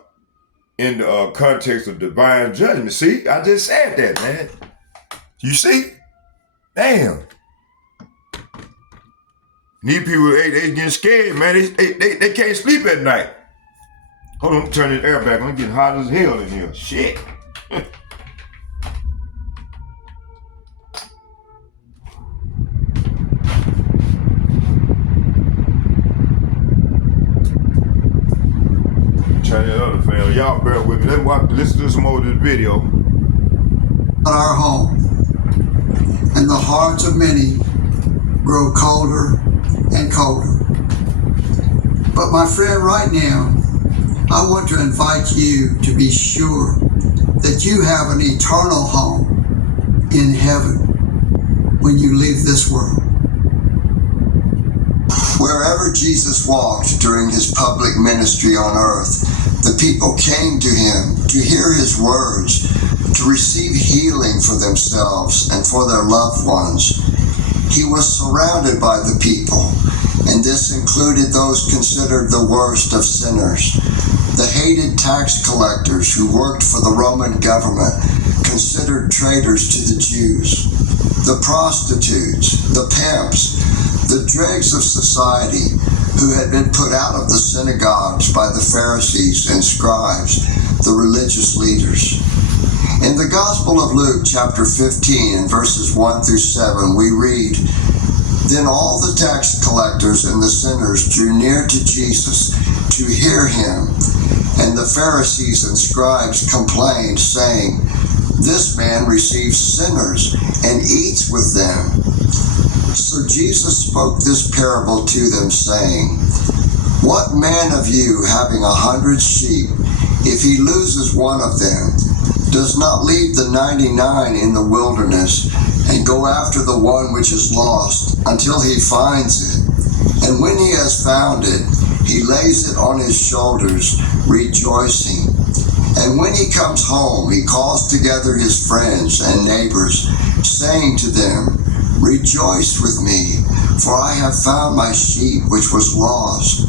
in the context of divine judgment. See? I just said that, man. You see? Damn. These people, they getting scared, man. They can't sleep at night. Hold on, turn this air back. I'm getting hot as hell in here. Shit. Turn it up, fam. Y'all bear with me. Listen to some more of this video. Our home, and the hearts of many grow colder and colder. But my friend, right now, I want to invite you to be sure that you have an eternal home in heaven when you leave this world. Wherever Jesus walked during his public ministry on earth, the people came to him to hear his words, to receive healing for themselves and for their loved ones. He was surrounded by the people, and this included those considered the worst of sinners. The hated tax collectors who worked for the Roman government, considered traitors to the Jews. The prostitutes, the pimps, the dregs of society who had been put out of the synagogues by the Pharisees and scribes, the religious leaders. In the Gospel of Luke, chapter 15, and verses 1 through 7, we read, "Then all the tax collectors and the sinners drew near to Jesus to hear him, and the Pharisees and scribes complained, saying, 'This man receives sinners and eats with them.' So Jesus spoke this parable to them, saying, 'What man of you, having 100 sheep, if he loses one of them, does not leave the 99 in the wilderness and go after the one which is lost until he finds it? And when he has found it, he lays it on his shoulders, rejoicing. And when he comes home, he calls together his friends and neighbors, saying to them, Rejoice with me, for I have found my sheep which was lost.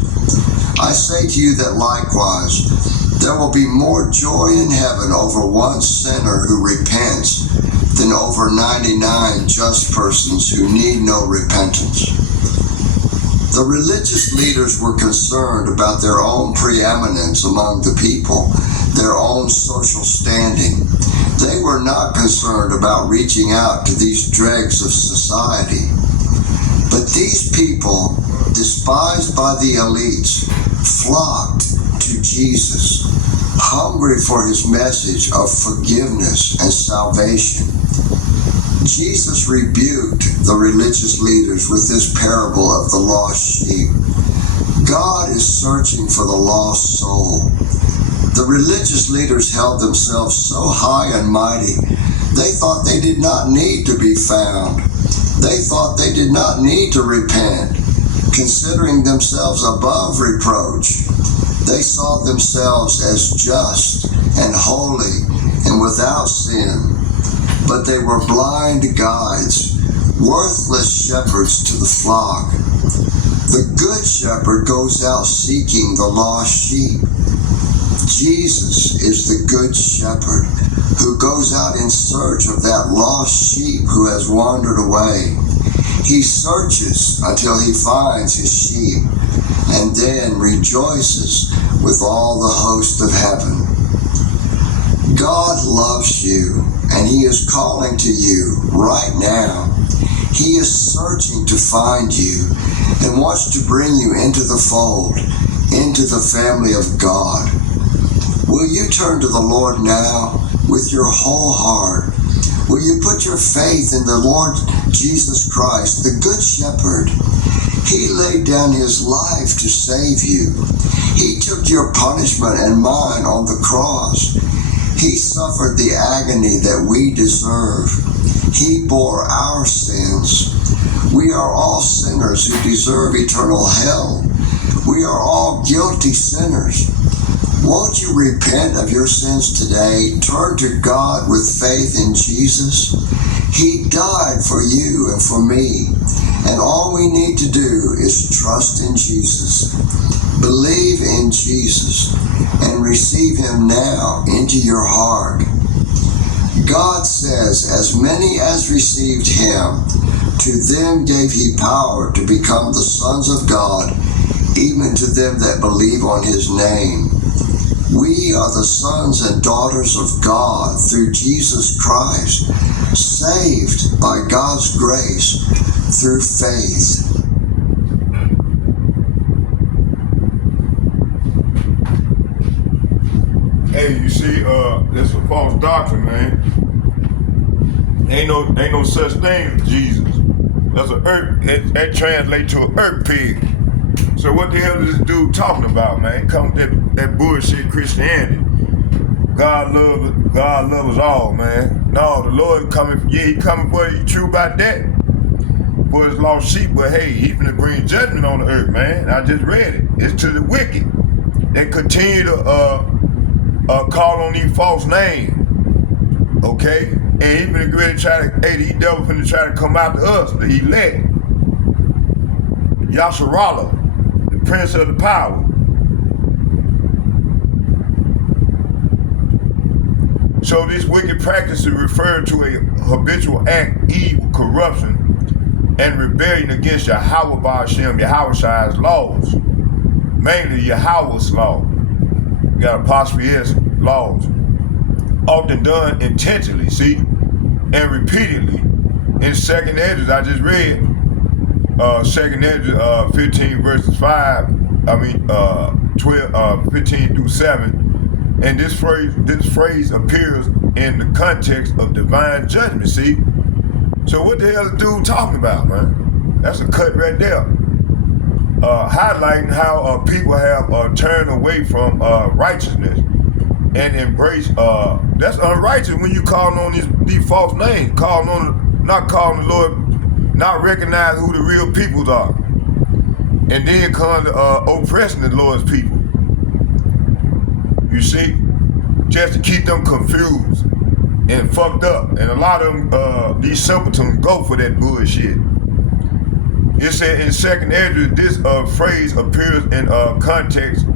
I say to you that likewise, there will be more joy in heaven over one sinner who repents than over 99 just persons who need no repentance." The religious leaders were concerned about their own preeminence among the people, their own social standing. They were not concerned about reaching out to these dregs of society. But these people, despised by the elites, flocked to Jesus, hungry for his message of forgiveness and salvation. Jesus rebuked the religious leaders with this parable of the lost sheep. God is searching for the lost soul. The religious leaders held themselves so high and mighty, they thought they did not need to be found. They thought they did not need to repent, considering themselves above reproach. They saw themselves as just and holy and without sin, but they were blind guides, worthless shepherds to the flock. The good shepherd goes out seeking the lost sheep. Jesus is the good shepherd who goes out in search of that lost sheep who has wandered away. He searches until he finds his sheep and then rejoices with all the host of heaven. God loves you and he is calling to you right now. He is searching to find you and wants to bring you into the fold, into the family of God. Will you turn to the Lord now with your whole heart? Will you put your faith in the Lord Jesus Christ, the Good Shepherd? He laid down his life to save you. He took your punishment and mine on the cross. He suffered the agony that we deserve. He bore our sins. We are all sinners who deserve eternal hell. We are all guilty sinners. Won't you repent of your sins today? Turn to God with faith in Jesus. He died for you and for me. And all we need to do is trust in Jesus. Believe in Jesus and receive him now into your heart. God says, as many as received him, to them gave he power to become the sons of God, even to them that believe on his name. We are the sons and daughters of God through Jesus Christ, saved by God's grace through faith. Hey, you see, this is a false doctrine, man. Ain't no such thing as Jesus. That's an earth. That translates to an earth pig. So what the hell is this dude talking about, man? Come with that bullshit Christianity. God love us all, man. No, the Lord coming. Yeah, he coming for you. True about that. For his lost sheep, but hey, he finna bring judgment on the earth, man. I just read it. It's to the wicked. They continue to call on these false names. Okay? And he finna go ahead and try to, hey, these devils finna try to come out to us, the elect. Yahawah, the prince of the power. So this wicked practice is referred to a habitual act, evil, corruption, and rebellion against Yahawah, Bahasham, Yahawashi's laws. Mainly Yahawah's law. You got apostrophe S, laws. Often done intentionally, see, and repeatedly. In second Ezra, I just read, second Ezra 15 verses 5, 15 through 7. And this phrase appears in the context of divine judgment, see? So what the hell is the dude talking about, man? That's a cut right there. Highlighting how people have turned away from righteousness and embrace, that's unrighteous when you calling on these false names, not calling the Lord, not recognizing who the real peoples are, and then calling oppressing the Lord's people. You see, just to keep them confused and fucked up. And a lot of them, these simpletons go for that bullshit. It said in second Ezra, this phrase appears in context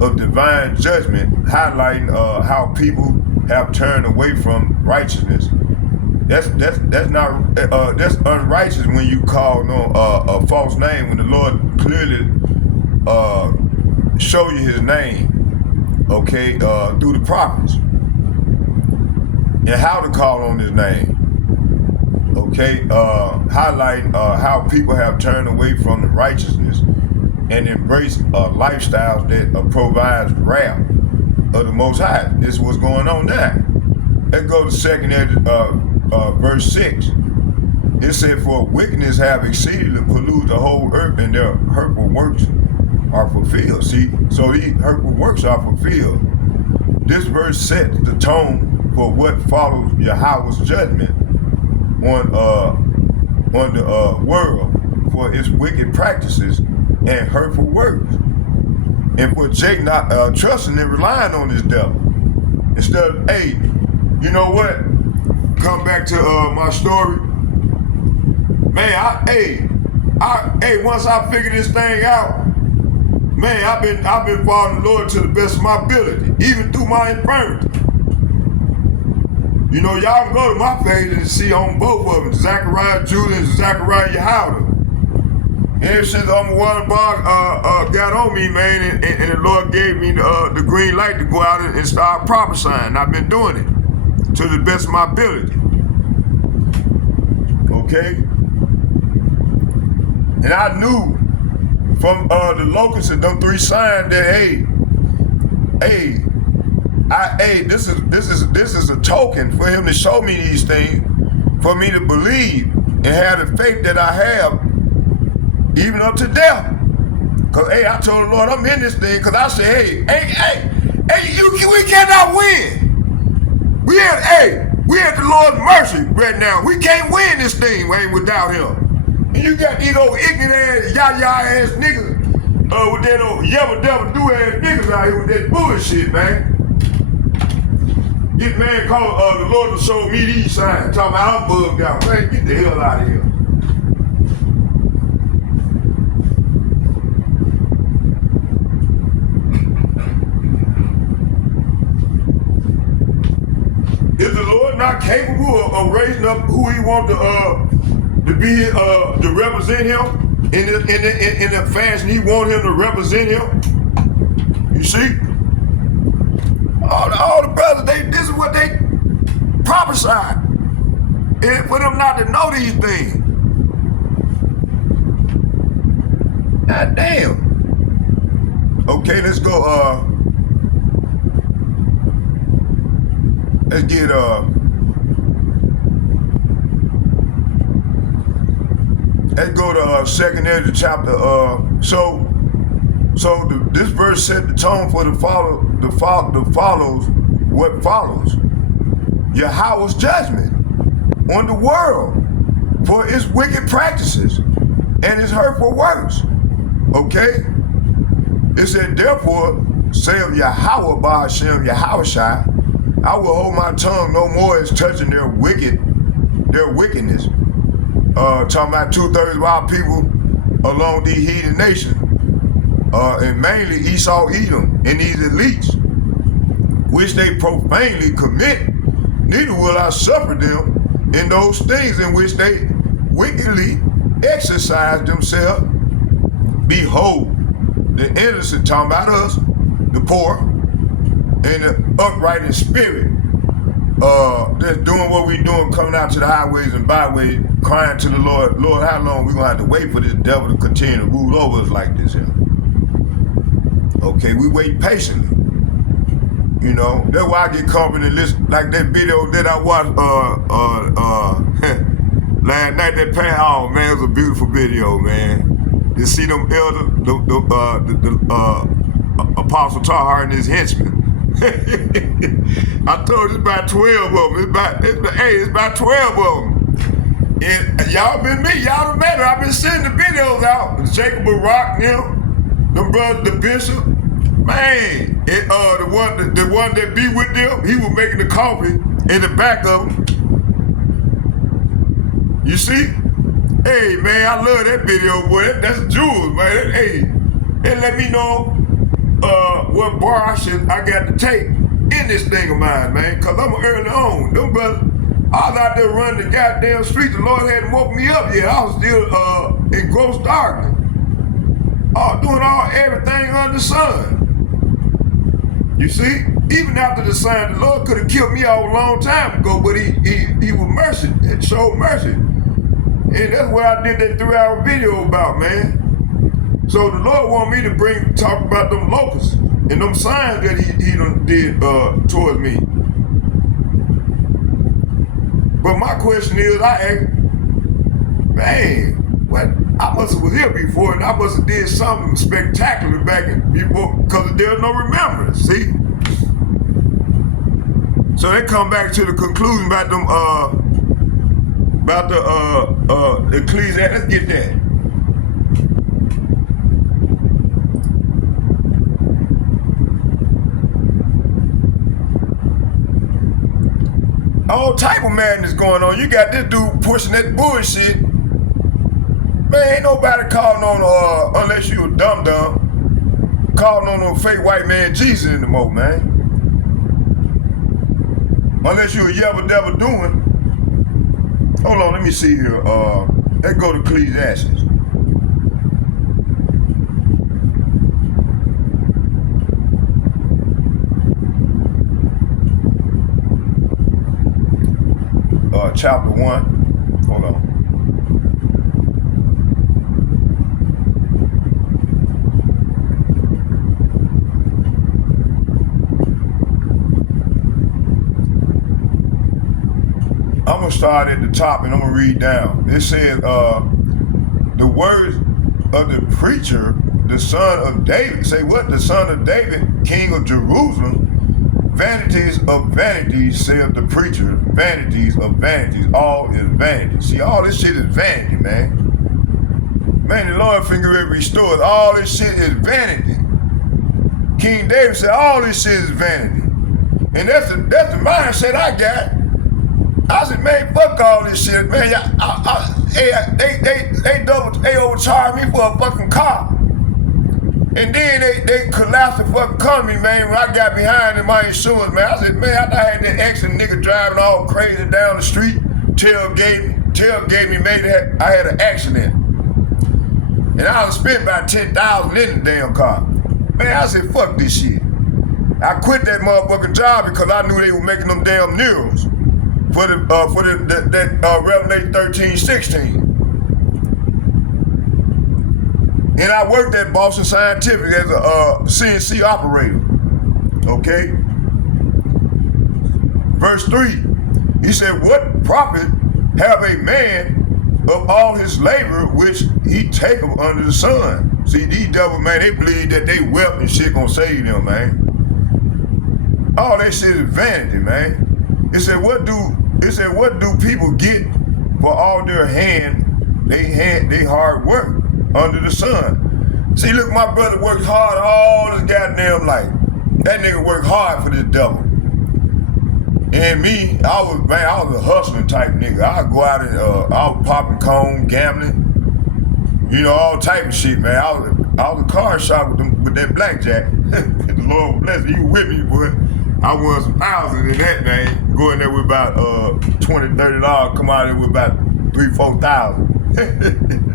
of divine judgment, highlighting how people have turned away from righteousness. That's unrighteous when you call on a false name when the Lord clearly show you his name, okay, through the prophets, and how to call on his name. Okay, highlighting how people have turned away from the righteousness and embrace lifestyles that provides wrath of the Most High. This is what's going on now. Let's go to second verse 6. It said, "For wickedness have exceedingly polluted the whole earth, and their hurtful works are fulfilled." See, so these hurtful works are fulfilled. This verse sets the tone for what follows Yahawah's judgment on the world for its wicked practices and hurtful works, and for Jake not trusting and relying on this devil. Instead of, hey, you know what? Come back to my story, man. Once I figure this thing out, Man, I've been following the Lord to the best of my ability, even through my infirmity. You know, y'all can go to my page and see on both of them, Zachariah Judah and Zachariah Yahawah. Ever since Water Bar got on me, man, and the Lord gave me the green light to go out and start prophesying. I've been doing it to the best of my ability. Okay? And I knew from the locusts and them 3 signs that this is a token for him to show me these things, for me to believe and have the faith that I have, even up to death. Cause I told the Lord I'm in this thing, cause I said, we cannot win. We at the Lord's mercy right now. We can't win this thing without him. And you got these old ignorant ass, yah ass niggas, with that old yabba dabba do ass niggas out here with that bullshit, man. This man called the Lord to show me these signs, talking about I'm bugged out. Man, get the hell out of here. Is the Lord not capable of raising up who he wants to be to represent him in the fashion he wants him to represent him? You see? All the brothers, this is what they prophesied. And for them not to know these things. God damn. Okay, let's go, let's get, let's go to 2nd Ezra chapter, this verse set the tone for what follows. Yahawah's judgment on the world for its wicked practices and its hurtful works. Okay? It said, therefore, saith Yahawah, Bahasham, Yahawashi, I will hold my tongue no more as touching their wickedness. Talking about 2/3 of our people along these heathen nations. And mainly Esau, Edom, and these elites, which they profanely commit, neither will I suffer them in those things in which they wickedly exercise themselves. Behold, the innocent, talking about us, the poor, and the upright in spirit, that's doing what we doing, coming out to the highways and byways, crying to the Lord, Lord, how long we gonna have to wait for this devil to continue to rule over us like this here? Okay, we wait patiently. You know, that's why I get comforted and listen, like that video that I watched last night, that oh man, it was a beautiful video, man. You see them elders, Apostle Tahar and his henchmen. I told you it's about 12 of them. It's about 12 of them. And y'all been me, y'all done met her. I've been sending the videos out. Jacob Barak, them brothers, the bishop. Man, the one that be with them, he was making the coffee in the back of them. You see? Hey, man, I love that video, boy. That's jewels, man. Hey, it let me know what Bahasham I got to take in this thing of mine, man. Because I'm early on. Them brothers, I was out there running the goddamn street. The Lord hadn't woke me up yet. I was still in gross darkness. Doing everything under the sun. You see? Even after the sign, the Lord could have killed me all a long time ago, but he was mercy, and showed mercy. And that's what I did that 3-hour video about, man. So the Lord want me to talk about them locusts and them signs that he done did towards me. But my question is, I ask, man, what? I must have was here before, and I must have did something spectacular back before, because there's no remembrance. See? So they come back to the conclusion about them, about the Ecclesiastes. Let's get that. All type of madness going on. You got this dude pushing that bullshit. Man, ain't nobody calling on unless you a dum-dum. calling on no fake white man Jesus anymore, man. Unless you a yabba dabba doing. Hold on, let me see here. Let's go to Ecclesiastes. Chapter 1. Hold on. I'm gonna start at the top and I'm gonna read down. It says, the words of the preacher, the son of David. Say what? The son of David, king of Jerusalem. Vanities of vanities, saith the preacher. Vanities of vanities, all is vanity. See, all this shit is vanity, man. Man, the Lord finger restores. All this shit is vanity. King David said, all this shit is vanity. And that's the mindset I got. I said, man, fuck all this shit, man. They overcharged me for a fucking car. And then they collapsed the fucking company, man, when I got behind in my insurance, man. I said, man, I had that accident nigga driving all crazy down the street, tailgate me, I had an accident. And I was spent about $10,000 in the damn car. Man, I said, fuck this shit. I quit that motherfucking job because I knew they were making them damn murals for Revelation 13:16. And I worked at Boston Scientific as a CNC operator. Okay? Verse 3, he said, what profit have a man of all his labor which he taketh under the sun? See, these devil, man, they believe that they wealth and shit gonna save them, man. All that shit is vanity, man. It said, what do people get for all their they hard work under the sun? See, look, my brother worked hard all his goddamn life. That nigga worked hard for this devil. And me, I was a hustling type nigga. I'd go out and I was popping cone, gambling, you know, all type of shit, man. I was a car shop with that blackjack. The Lord bless you, with me, boy. I won some thousands in that, man. Go in there with about $20, $30, come out there with about $3,000, $4,000.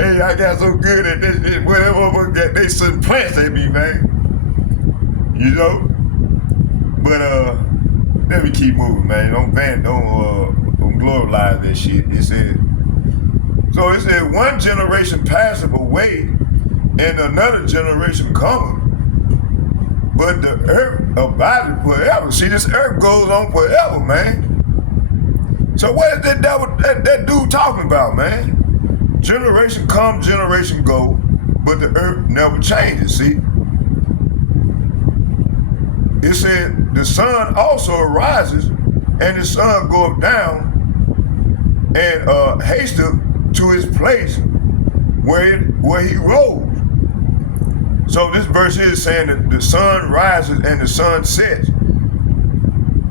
Hey, I got so good at this shit, whatever they send plants at me, man. You know? But let me keep moving, man. Don't glorifize that shit. It said one generation passeth away and another generation cometh. But the earth abideth forever. See, this earth goes on forever, man. So what is that dude talking about, man? Generation come, generation go, but the earth never changes, see? It said, the sun also arises, and the sun goeth down, and hasteth to his place where he rose. So this verse here is saying that the sun rises and the sun sets,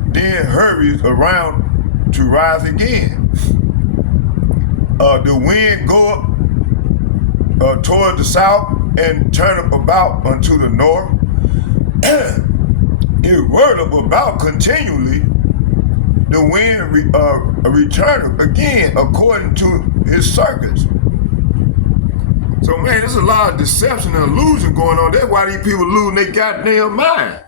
then hurries around to rise again. The wind go up toward the south and turn up about unto the north. It whirleth about continually. The wind returneth again according to his circuits. So, man, there's a lot of deception and illusion going on. That's why these people losing their goddamn mind.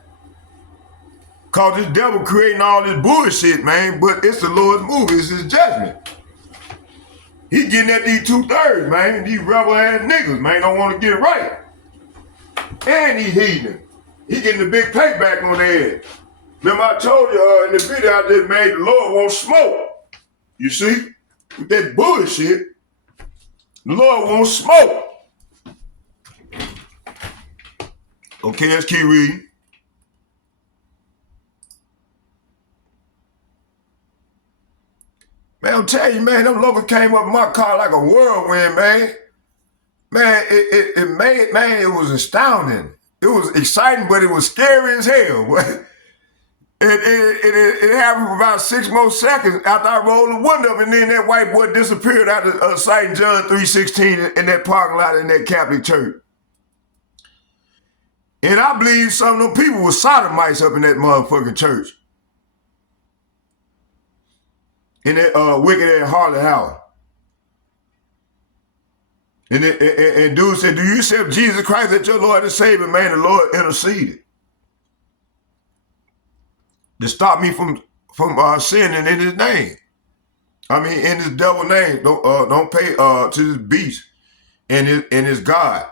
Cause this devil creating all this bullshit, man, but it's the Lord's move. It's his judgment. He getting at these 2/3, man. These rebel-ass niggas, man, don't want to get it right. And he heathen. He getting the big payback on their head. Remember I told you in the video I just made, the Lord won't smoke. You see? With that bullshit, the Lord won't smoke. Okay, let's keep reading. Man, I'm telling you, man, them lovers came up in my car like a whirlwind, man. Man, it was astounding. It was exciting, but it was scary as hell. It happened for about 6 more seconds after I rolled the window up, and then that white boy disappeared out of sight in John 3:16 in that parking lot in that Catholic church. And I believe some of them people were sodomites up in that motherfucking church. In that wicked ass Harley house. And dude said, do you accept Jesus Christ as your Lord and Savior? Man, the Lord interceded to stop me from sinning in his name. I mean, in his devil name. Don't pay to this beast and his God.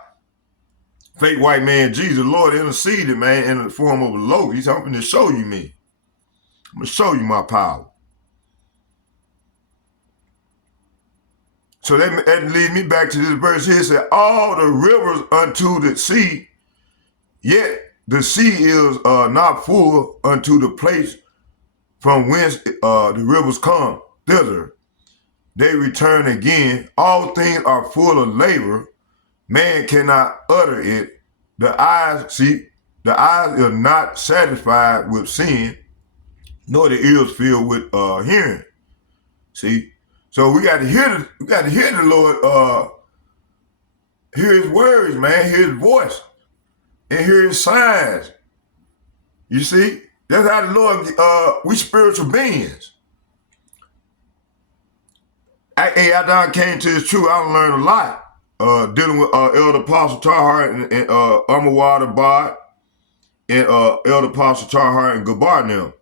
Fake white man Jesus, the Lord interceded, man, in the form of a loaf. He's hoping to show you me. I'm going to show you my power. So that leads me back to this verse here. It said, all the rivers unto the sea, yet the sea is not full unto the place from whence the rivers come thither. They return again. All things are full of labor. Man cannot utter it. The eyes are not satisfied with seeing, nor the ears filled with hearing. See? So we got to hear the Lord, hear his words, man, hear his voice, and hear his signs. You see? That's how the Lord, we spiritual beings. I done came to this truth. I done learned a lot, dealing with Elder Apostle Tarhart and Yahawah Bard, and Elder Apostle Tarhart and Gabar now.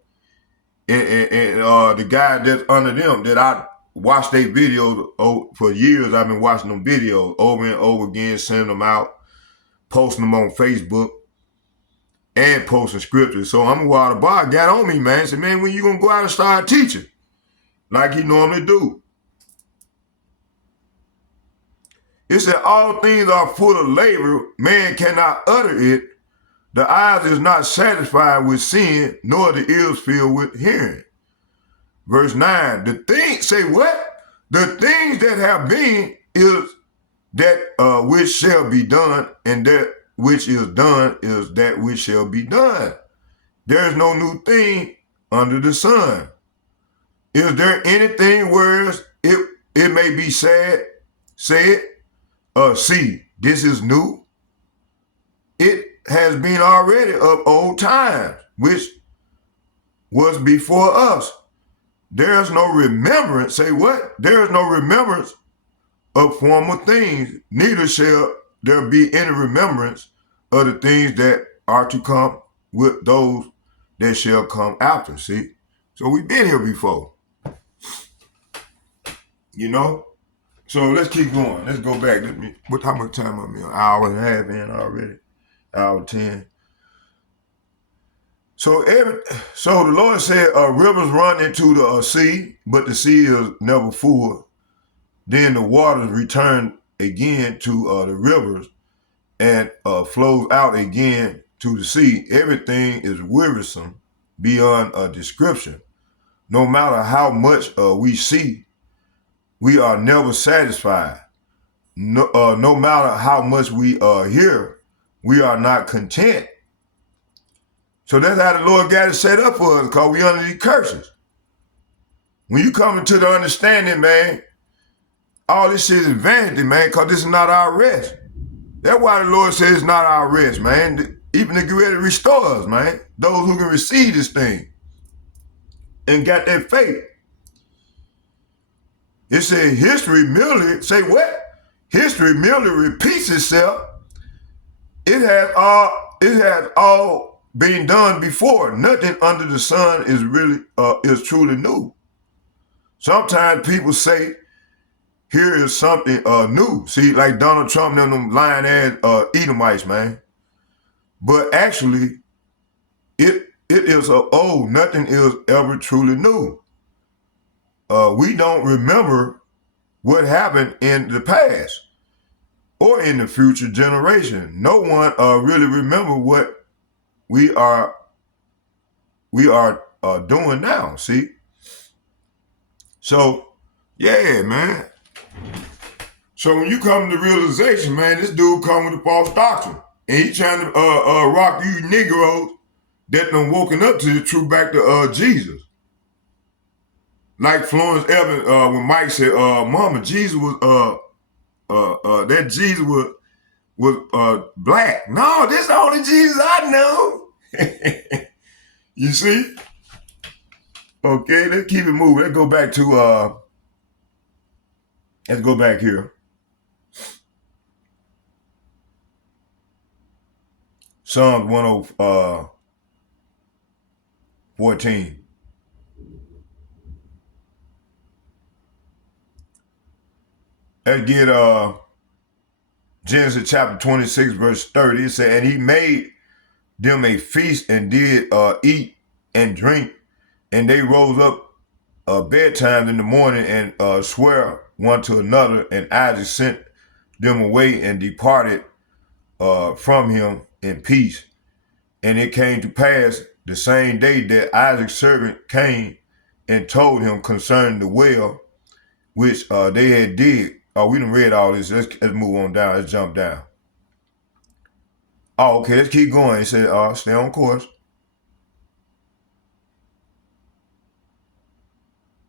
And the guy that's under them that I watched their videos for years. I've been watching them videos over and over again, sending them out, posting them on Facebook, and posting scriptures. So Yahawah Bard got on me, man. Said, man, when you gonna go out and start teaching like he normally do? It said, all things are full of labor. Man cannot utter it. The eyes is not satisfied with seeing, nor the ears filled with hearing. Verse 9, the things, say what? The things that have been is that which shall be done, and that which is done is that which shall be done. There is no new thing under the sun. Is there anything whereas it may be said, see, this is new? It has been already of old times, which was before us. There is no remembrance, say what? There is no remembrance of former things, neither shall there be any remembrance of the things that are to come with those that shall come after, see? So we've been here before, you know? So let's keep going. Let's go back. How much time am I? An hour and a half in already? Hour 10. So the Lord said, rivers run into the sea, but the sea is never full. Then the waters return again to the rivers and flows out again to the sea. Everything is wearisome beyond a description. No matter how much we see, we are never satisfied. No matter how much we hear, we are not content. So that's how the Lord got it set up for us, because we under these curses. When you come into the understanding, man, all this shit is vanity, man, because this is not our rest. That's why the Lord says it's not our rest, man. Even to get ready to restore us, man. Those who can receive this thing and got that faith. It said history merely, say what? History merely repeats itself. It has all been done before. Nothing under the sun is truly new. Sometimes people say, here is something new. See, like Donald Trump and them lying ass Edomites, man. But actually, it is old. Nothing is ever truly new. We don't remember what happened in the past or in the future generation. No one really remember what we are doing now. See, so yeah, man. So when you come to the realization, man, this dude come with a false doctrine, and he trying to rock you Negroes that done woken up to the truth back to Jesus. Like Florence Evans, when Mike said, "Mama, Jesus was that Jesus was black. No, this the only Jesus I know. You see? Okay, let's keep it moving. Let's go back to let's go back here. Psalms 114. Let's get Genesis chapter 26, verse 30. It said, and he made them a feast and did eat and drink, and they rose up bedtime in the morning and swear one to another, and Isaac sent them away and departed from him in peace. And it came to pass the same day that Isaac's servant came and told him concerning the well which they had dig. Oh, we done read all this. Let's move on down. Let's jump down. Oh, okay, let's keep going. He said, stay on course.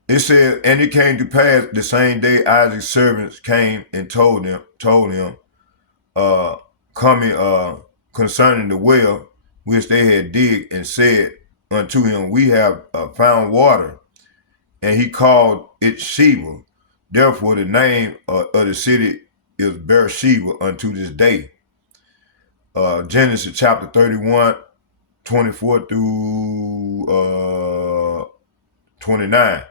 It said, and it came to pass the same day Isaac's servants came and told him, coming concerning the well which they had digged, and said unto him, we have found water. And he called it Sheba. Therefore the name of the city is Beersheba unto this day. Genesis chapter 31, 24 through 29.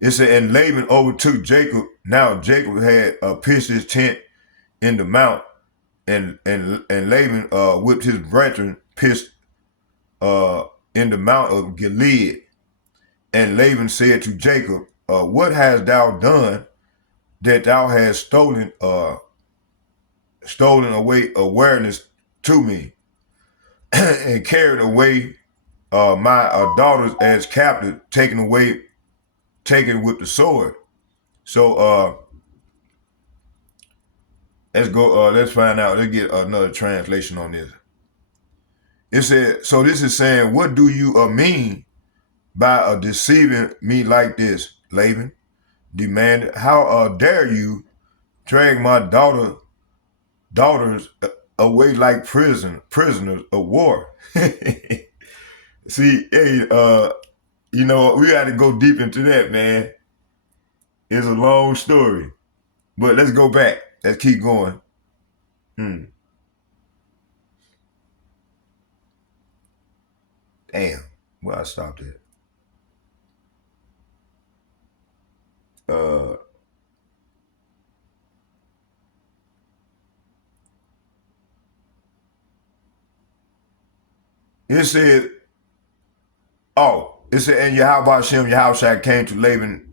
It said, and Laban overtook Jacob. Now Jacob had pitched his tent in the mount, and Laban with his brethren pitched in the mount of Gilead. And Laban said to Jacob, what hast thou done that thou hast stolen away awareness to me, and carried away my daughters as captive, taken with the sword? So let's go. Let's find out. Let's get another translation on this. It said, so this is saying, what do you mean by deceiving me like this? Laban demanded. How dare you drag my daughters away like prisoners of war? See, hey, you know, we got to go deep into that, man. It's a long story, but let's go back. Let's keep going. Damn, well, I stopped it. It said, and Bahasham, Yahawashi came to Laban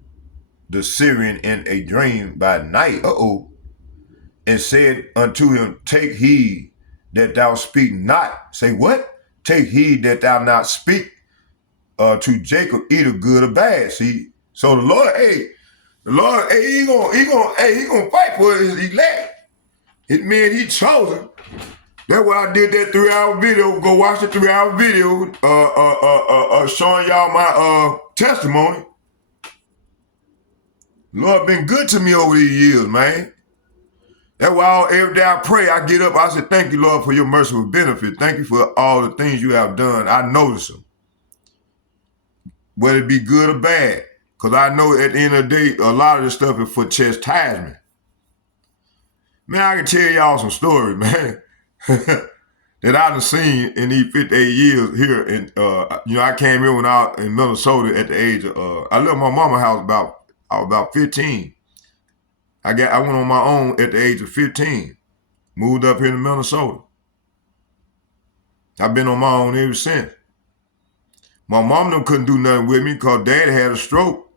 the Syrian in a dream by night, and said unto him, take heed that thou speak not. Say what? Take heed that thou not speak to Jacob, either good or bad. See, so the Lord, he gonna fight for his elect. It means he chosen. That's why I did that 3-hour video. Go watch the 3-hour video showing y'all my testimony. Lord been good to me over these years, man. That's why every day I pray, I get up, I say, thank you, Lord, for your merciful benefit. Thank you for all the things you have done. I notice them, whether it be good or bad, because I know at the end of the day, a lot of this stuff is for chastisement. Man, I can tell y'all some stories, man, that I done seen in these 58 years here. And, I came here when I was in Minnesota at the age of, I left my mama's house I was about 15. I went on my own at the age of 15. Moved up here to Minnesota. I've been on my own ever since. My mom them couldn't do nothing with me because Daddy had a stroke.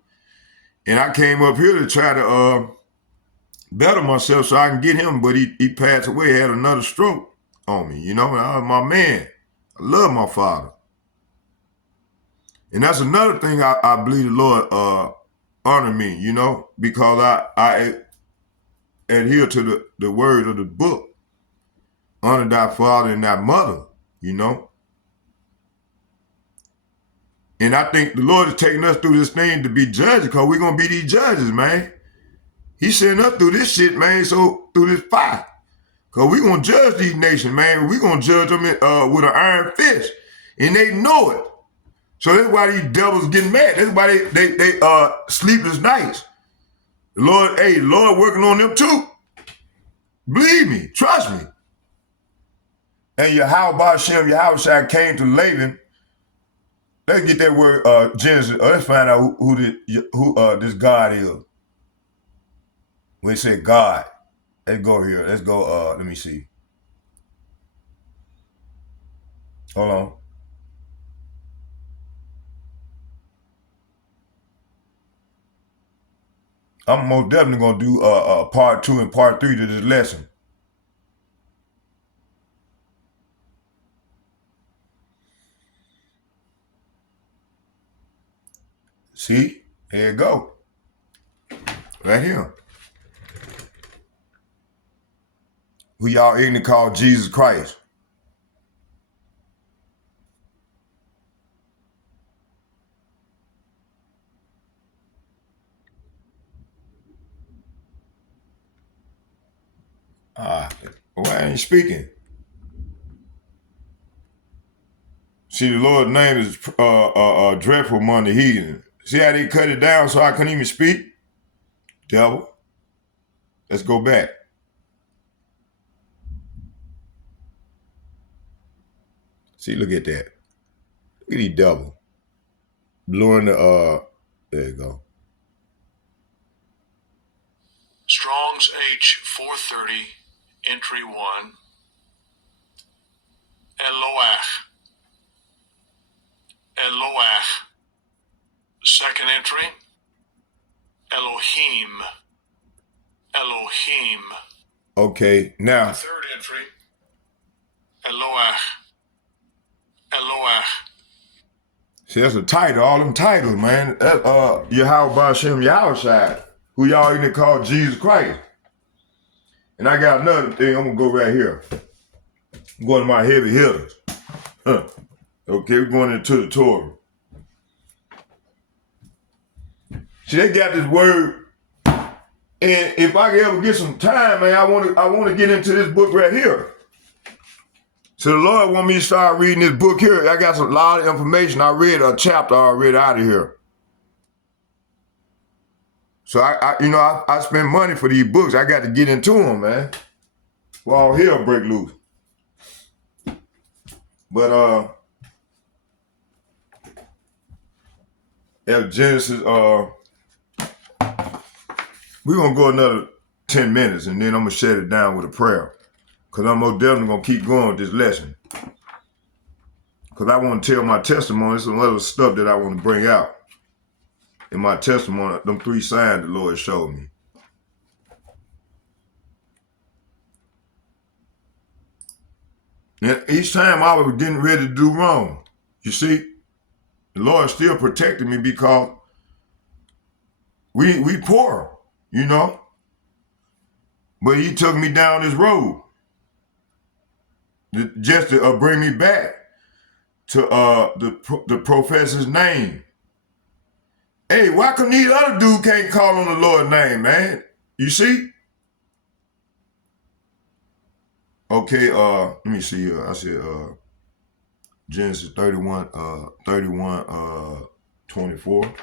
And I came up here to try to better myself so I can get him, but he passed away, had another stroke on me, and I was my man. I love my father. And that's another thing I believe the Lord honor me, because I adhere to the word of the book. Honor thy father and thy mother, And I think the Lord is taking us through this thing to be judges, because we're going to be these judges, man. He's sending us through this shit, man, so through this fire. Because we going to judge these nations, man. We going to judge them with an iron fist. And they know it. So that's why these devils getting mad. That's why they sleepless nights. The Lord working on them too. Believe me. Trust me. And Bahasham, Yahawashi came to Laban. Let's get that word Genesis. Let's find out who this God is. When they say God. Let's go here. Let's go, let me see. Hold on. I'm most definitely going to do part 2 and part 3 to this lesson. See? Here you go. Right here. Who y'all ignorant call Jesus Christ. Why ain't speaking? See, the Lord's name is dreadful among the heathen. See how they cut it down so I couldn't even speak? Devil. Let's go back. See, look at that. Look at these devil. Blowing the, there you go. Strong's H430, entry 1. Eloach. Second entry. Elohim. Okay, now. Third entry. Eloach. See, that's a title. All them titles, man. That's Yahawah Bahasham Yahawashi, who y'all even call Jesus Christ. And I got another thing. I'm going to go right here. I'm going to my heavy hitters. Okay, we're going into the Torah. See, they got this word. And if I can ever get some time, man, I want to get into this book right here. So the Lord want me to start reading this book here. I got a lot of information. I read a chapter already out of here. So I spend money for these books. I got to get into them, man. Well, all hell break loose. But Genesis, we're gonna go another 10 minutes and then I'm gonna shut it down with a prayer. Because I'm most definitely going to keep going with this lesson. Because I want to tell my testimony, some other stuff that I want to bring out. In my testimony, them 3 signs the Lord showed me. And each time I was getting ready to do wrong, you see, the Lord still protected me because we poor, you know. But he took me down this road. Just to bring me back to the professor's name. Hey, why come these other dude can't call on the Lord's name, man? You see? Okay, let me see here. I said Genesis 31, 24.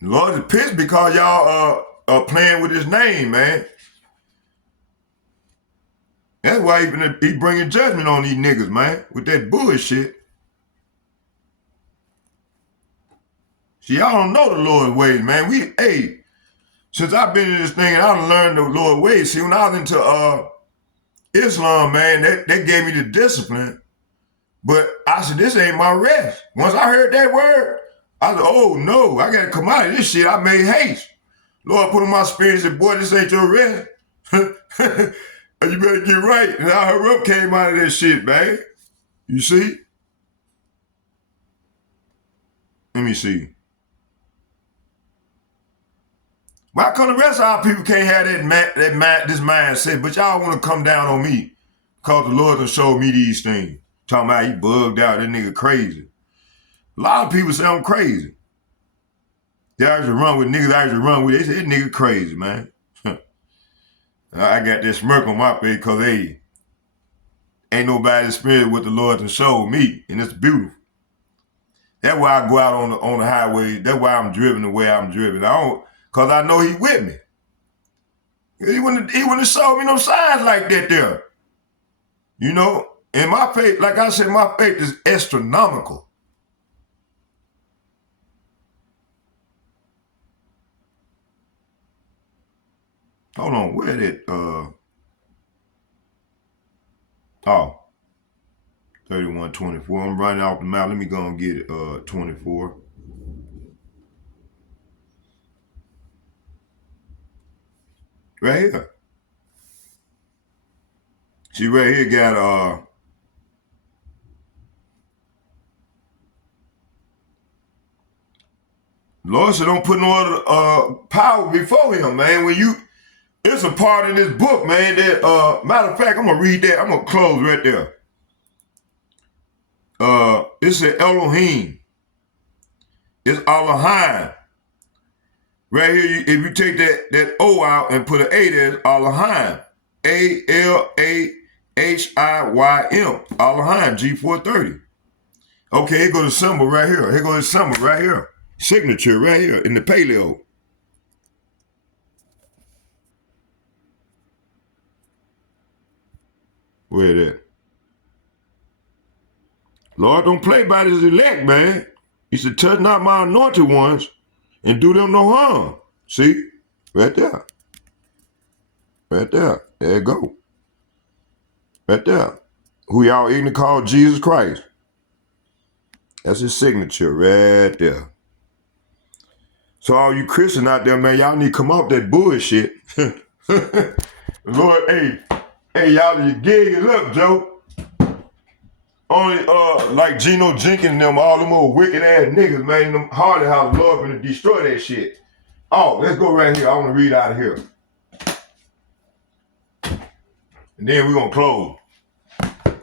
The Lord is pissed because y'all are playing with his name, man. That's why he bringing judgment on these niggas, man, with that bullshit. See, y'all don't know the Lord's ways, man. Since I've been in this thing and I done learned the Lord's ways. See, when I was into Islam, man, they gave me the discipline. But I said, this ain't my rest. Once I heard that word, I said, oh no, I gotta come out of this shit. I made haste. Lord put in my spirit and said, boy, this ain't your rest. You better get right. And I her up came out of that shit, man. You see? Let me see. Why come the rest of our people can't have this mindset, but y'all want to come down on me because the Lord done showed me these things. Talking about he bugged out, that nigga crazy. A lot of people say I'm crazy. They actually run with niggas I actually run with. They say, that nigga crazy, man. I got this smirk on my face because, hey, ain't nobody experienced what the Lord has showed me, and it's beautiful. That's why I go out on the highway. That's why I'm driven the way I'm driven. Cause I know He with me. He wouldn't have showed me no signs like that there. You know, and my faith, like I said, my faith is astronomical. Hold on, where did 3124. I'm running off the map. Let me go and get it. 24. Right here. See, right here got Lord said don't put no other power before Him, man. It's a part in this book, man, that matter of fact, I'm gonna read that. I'm gonna close right there. It said Elohim. It's Elohim. Right here, if you take that O out and put an A there, it's Elohim. Alahim. Elohim, G430. Okay, here go the symbol right here. Here go the symbol right here. Signature right here in the paleo. Where that? Lord, don't play by His elect, man. He said, touch not my anointed ones and do them no harm. See? Right there. Right there. There you go. Right there. Who y'all ignorant call Jesus Christ. That's His signature right there. So all you Christians out there, man, y'all need to come off that bullshit. Lord, hey, y'all, you gig it up, Joe. Only like Geno Jenkins and them, all them old wicked ass niggas, man, them Harley House, Lord gonna destroy that shit. Oh, let's go right here. I wanna read out of here. And then we're gonna close.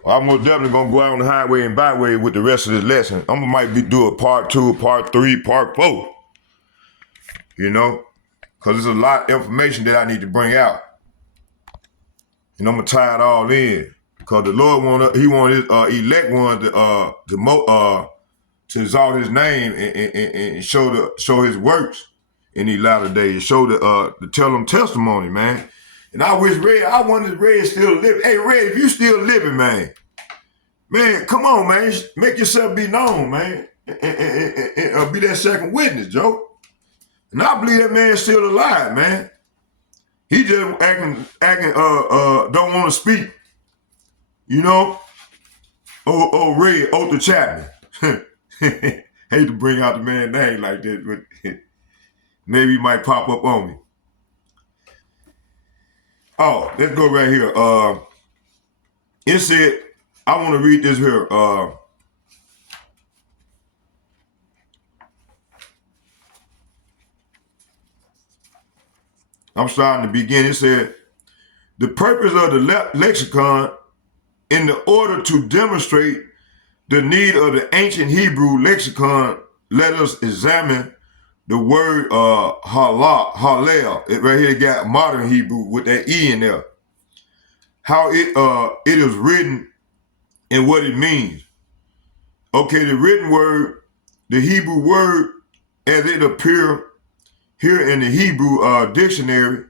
I'm most definitely gonna go out on the highway and byway with the rest of this lesson. I'm gonna do a part 2, part 3, part 4. You know? Cause there's a lot of information that I need to bring out. And I'm gonna tie it all in. Cause the Lord wanted His elect one to exalt His name and show His works in these latter days. To tell them testimony, man. And I wonder if Red still living. Hey, Red, if you still living, man, come on, man, make yourself be known, man, and be that second witness, Joe. And I believe that man's still alive, man. He just acting, don't want to speak. You know? Red, Otha Chapman. Hate to bring out the man's name like that, but maybe he might pop up on me. Oh, let's go right here. It said, I want to read this here. I'm starting to begin. It said, the purpose of the lexicon in the order to demonstrate the need of the ancient Hebrew lexicon, let us examine the word halal. It right here got modern Hebrew with that E in there. How it is written and what it means. Okay, the written word, the Hebrew word as it appear here in the Hebrew dictionary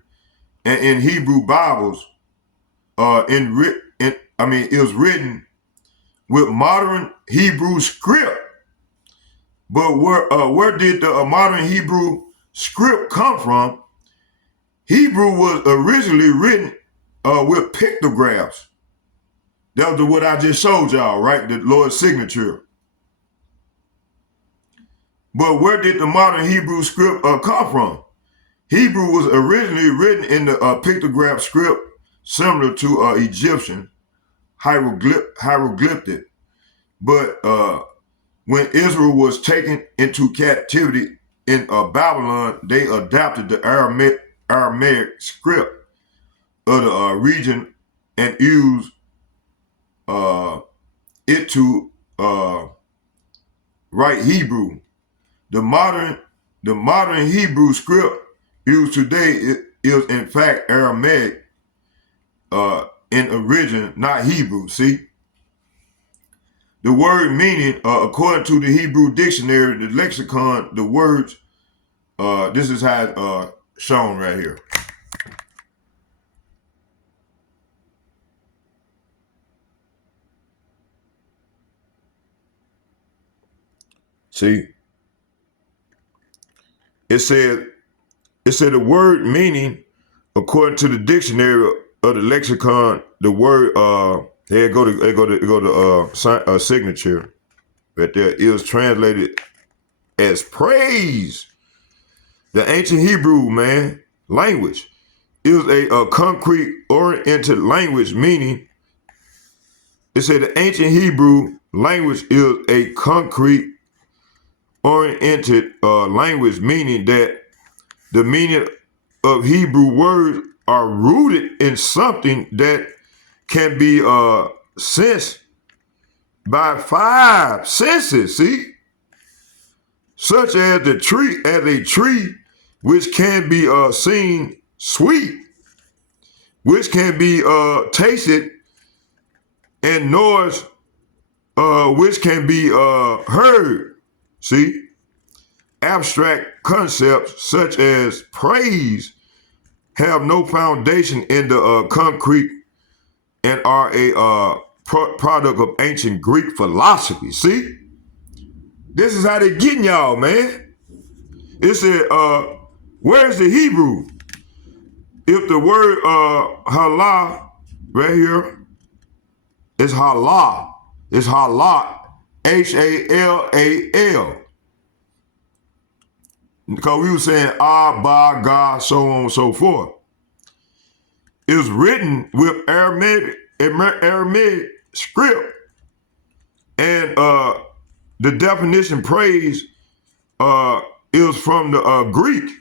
and in Hebrew Bibles, it was written with modern Hebrew script. But where did the modern Hebrew script come from? Hebrew was originally written with pictographs. That was what I just showed y'all, right? The Lord's signature. But where did the modern Hebrew script come from? Hebrew was originally written in the pictograph script similar to Egyptian hieroglyphic. But when Israel was taken into captivity in Babylon, they adopted the Aramaic script of the region and used it to write Hebrew. The modern Hebrew script used today is in fact Aramaic, in origin, not Hebrew. See, the word meaning, according to the Hebrew dictionary, the lexicon, the words. This is how it's shown right here. See, it said the word meaning, according to the dictionary of the lexicon, the word here go to signature right there is translated as praise. The ancient Hebrew language is a concrete oriented language, meaning it said the ancient Hebrew language is a concrete oriented language, meaning that the meaning of Hebrew words are rooted in something that can be sensed by five senses, see? Such as a tree which can be seen sweet, which can be tasted, and noise which can be heard. See, abstract concepts such as praise have no foundation in the concrete and are a product of ancient Greek philosophy. See, this is how they getting y'all, man. It said, where's the Hebrew? If the word halal right here is halal, it's halal, Hallal. Because we were saying ba, ga, so on and so forth. It's written with Aramaic script, and the definition praise is from the Greek,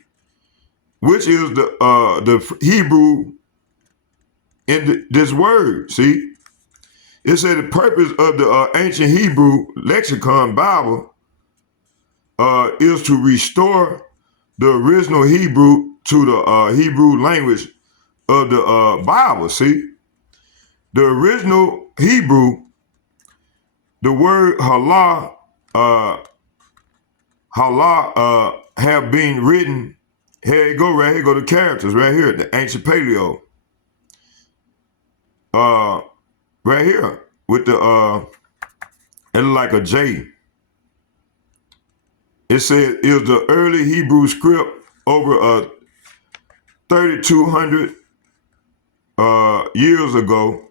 which is the Hebrew in this word. See, it said the purpose of the ancient Hebrew lexicon Bible is to restore the original Hebrew to the Hebrew language of the Bible. See, the original Hebrew, the word halal, have been written. Here you go, right here go the characters right here, the ancient paleo. Right here with the it look like a J. It said it was the early Hebrew script over 3,200 years ago,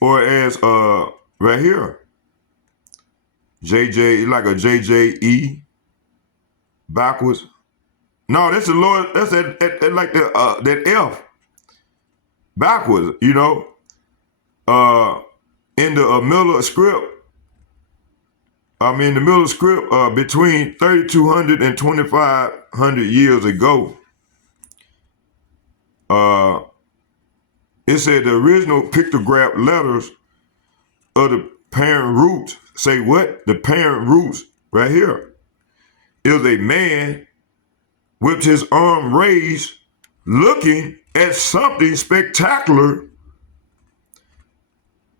or as right here, JJ, like a JJE backwards. No, that's the Lord. That's that like that F backwards. You know, in the middle of script. I mean, the middle of script between 3,200 and 2,500 years ago. It said the original pictograph letters of the parent roots. Say what? The parent roots right here is a man with his arm raised looking at something spectacular,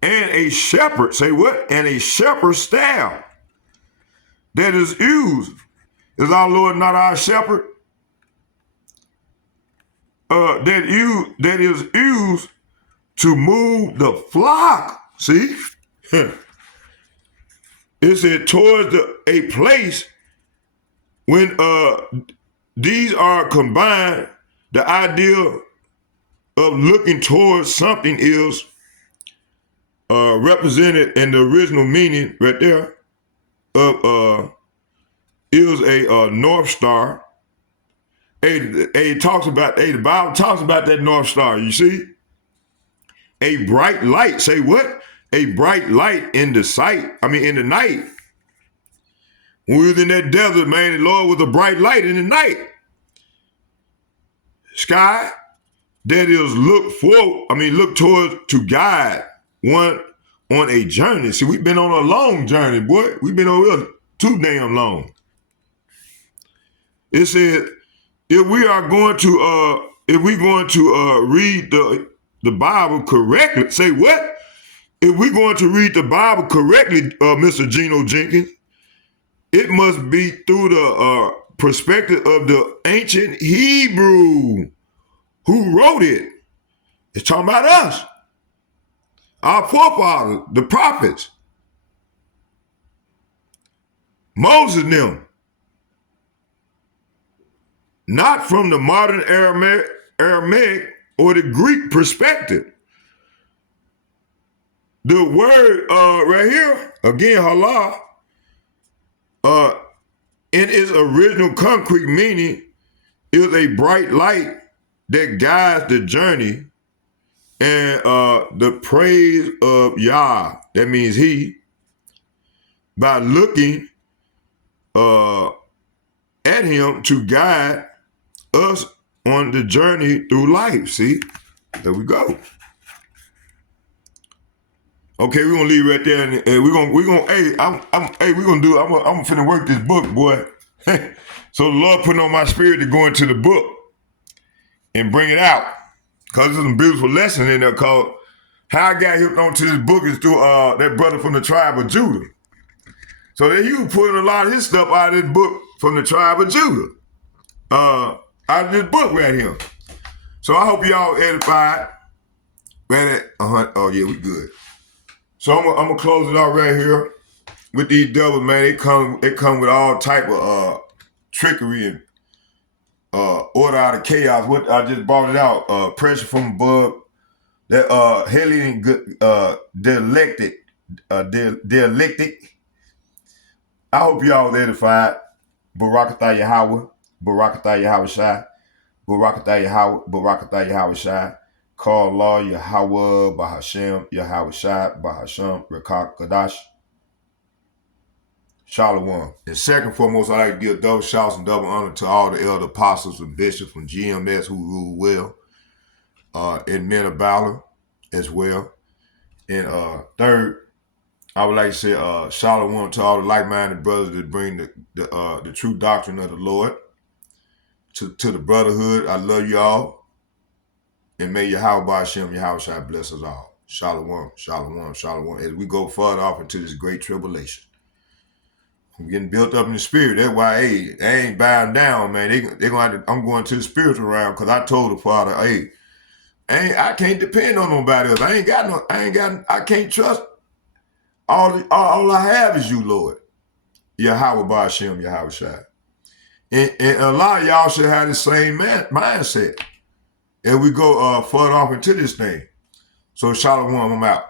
and a shepherd, say what? And a shepherd's staff that is used. Is our Lord not our shepherd? That is used to move the flock. See? It said towards a place when these are combined, the idea of looking towards something is represented in the original meaning right there of is a North Star. The Bible talks about that North Star, you see? A bright light. Say what? A bright light in the night. When we was in that desert, man, the Lord was a bright light in the night. Sky that is look towards to guide one on a journey. See, we've been on a long journey, boy. We've been over here too damn long. It said, if we're going to read the Bible correctly, say what? If we're going to read the Bible correctly, Mr. Geno Jenkins, it must be through the perspective of the ancient Hebrew who wrote it. It's talking about us, our forefathers, the prophets, Moses and them. Not from the modern Aramaic or the Greek perspective. The word right here, again, halal, in its original concrete meaning, is a bright light that guides the journey and the praise of Yah, that means he, by looking at him to guide us on the journey through life. See, there we go. Okay, we're gonna leave right there, and we're gonna. Hey, I'm finna work this book, boy. So the Lord put on my spirit to go into the book and bring it out, cause there's some beautiful lessons in there called how I got hooked onto this book is through that brother from the tribe of Judah. So that he was putting a lot of his stuff out of this book from the tribe of Judah, out of this book right here. So I hope y'all edified. Ready? Oh yeah, we good. So I'm gonna close it out right here with these devils, man. They come with all type of trickery and order out of chaos. What I just brought it out, pressure from above, that Hellion dialectic. I hope y'all edified. Barakatah Yahawah, Barakatah Yahawashi, Barakatah Yahawah, Barakatah Yahawashi. Call Allah Yahawah, Bahasham, Yahawashi, Bahasham, Rekak Kadash. Shalom. And second foremost, I'd like to give double shouts and double honor to all the elder apostles and bishops from GMS who rule well, and men of valor as well. And third, I would like to say shalom to all the like-minded brothers that bring the true doctrine of the Lord to the brotherhood. I love y'all. And may Yahawah Bahasham, Yahawashi bless us all. Shalom, shalom, shalom. As we go further off into this great tribulation. I'm getting built up in the spirit. That's why, hey, I ain't bowing down, man. They gonna have to, I'm going to the spiritual realm because I told the Father, hey, I can't depend on nobody else. I can't trust. All I have is you, Lord. Yahawah Bahasham, Yahawashi. And a lot of y'all should have the same mindset. And we go further off into this thing. So shalom, I'm out.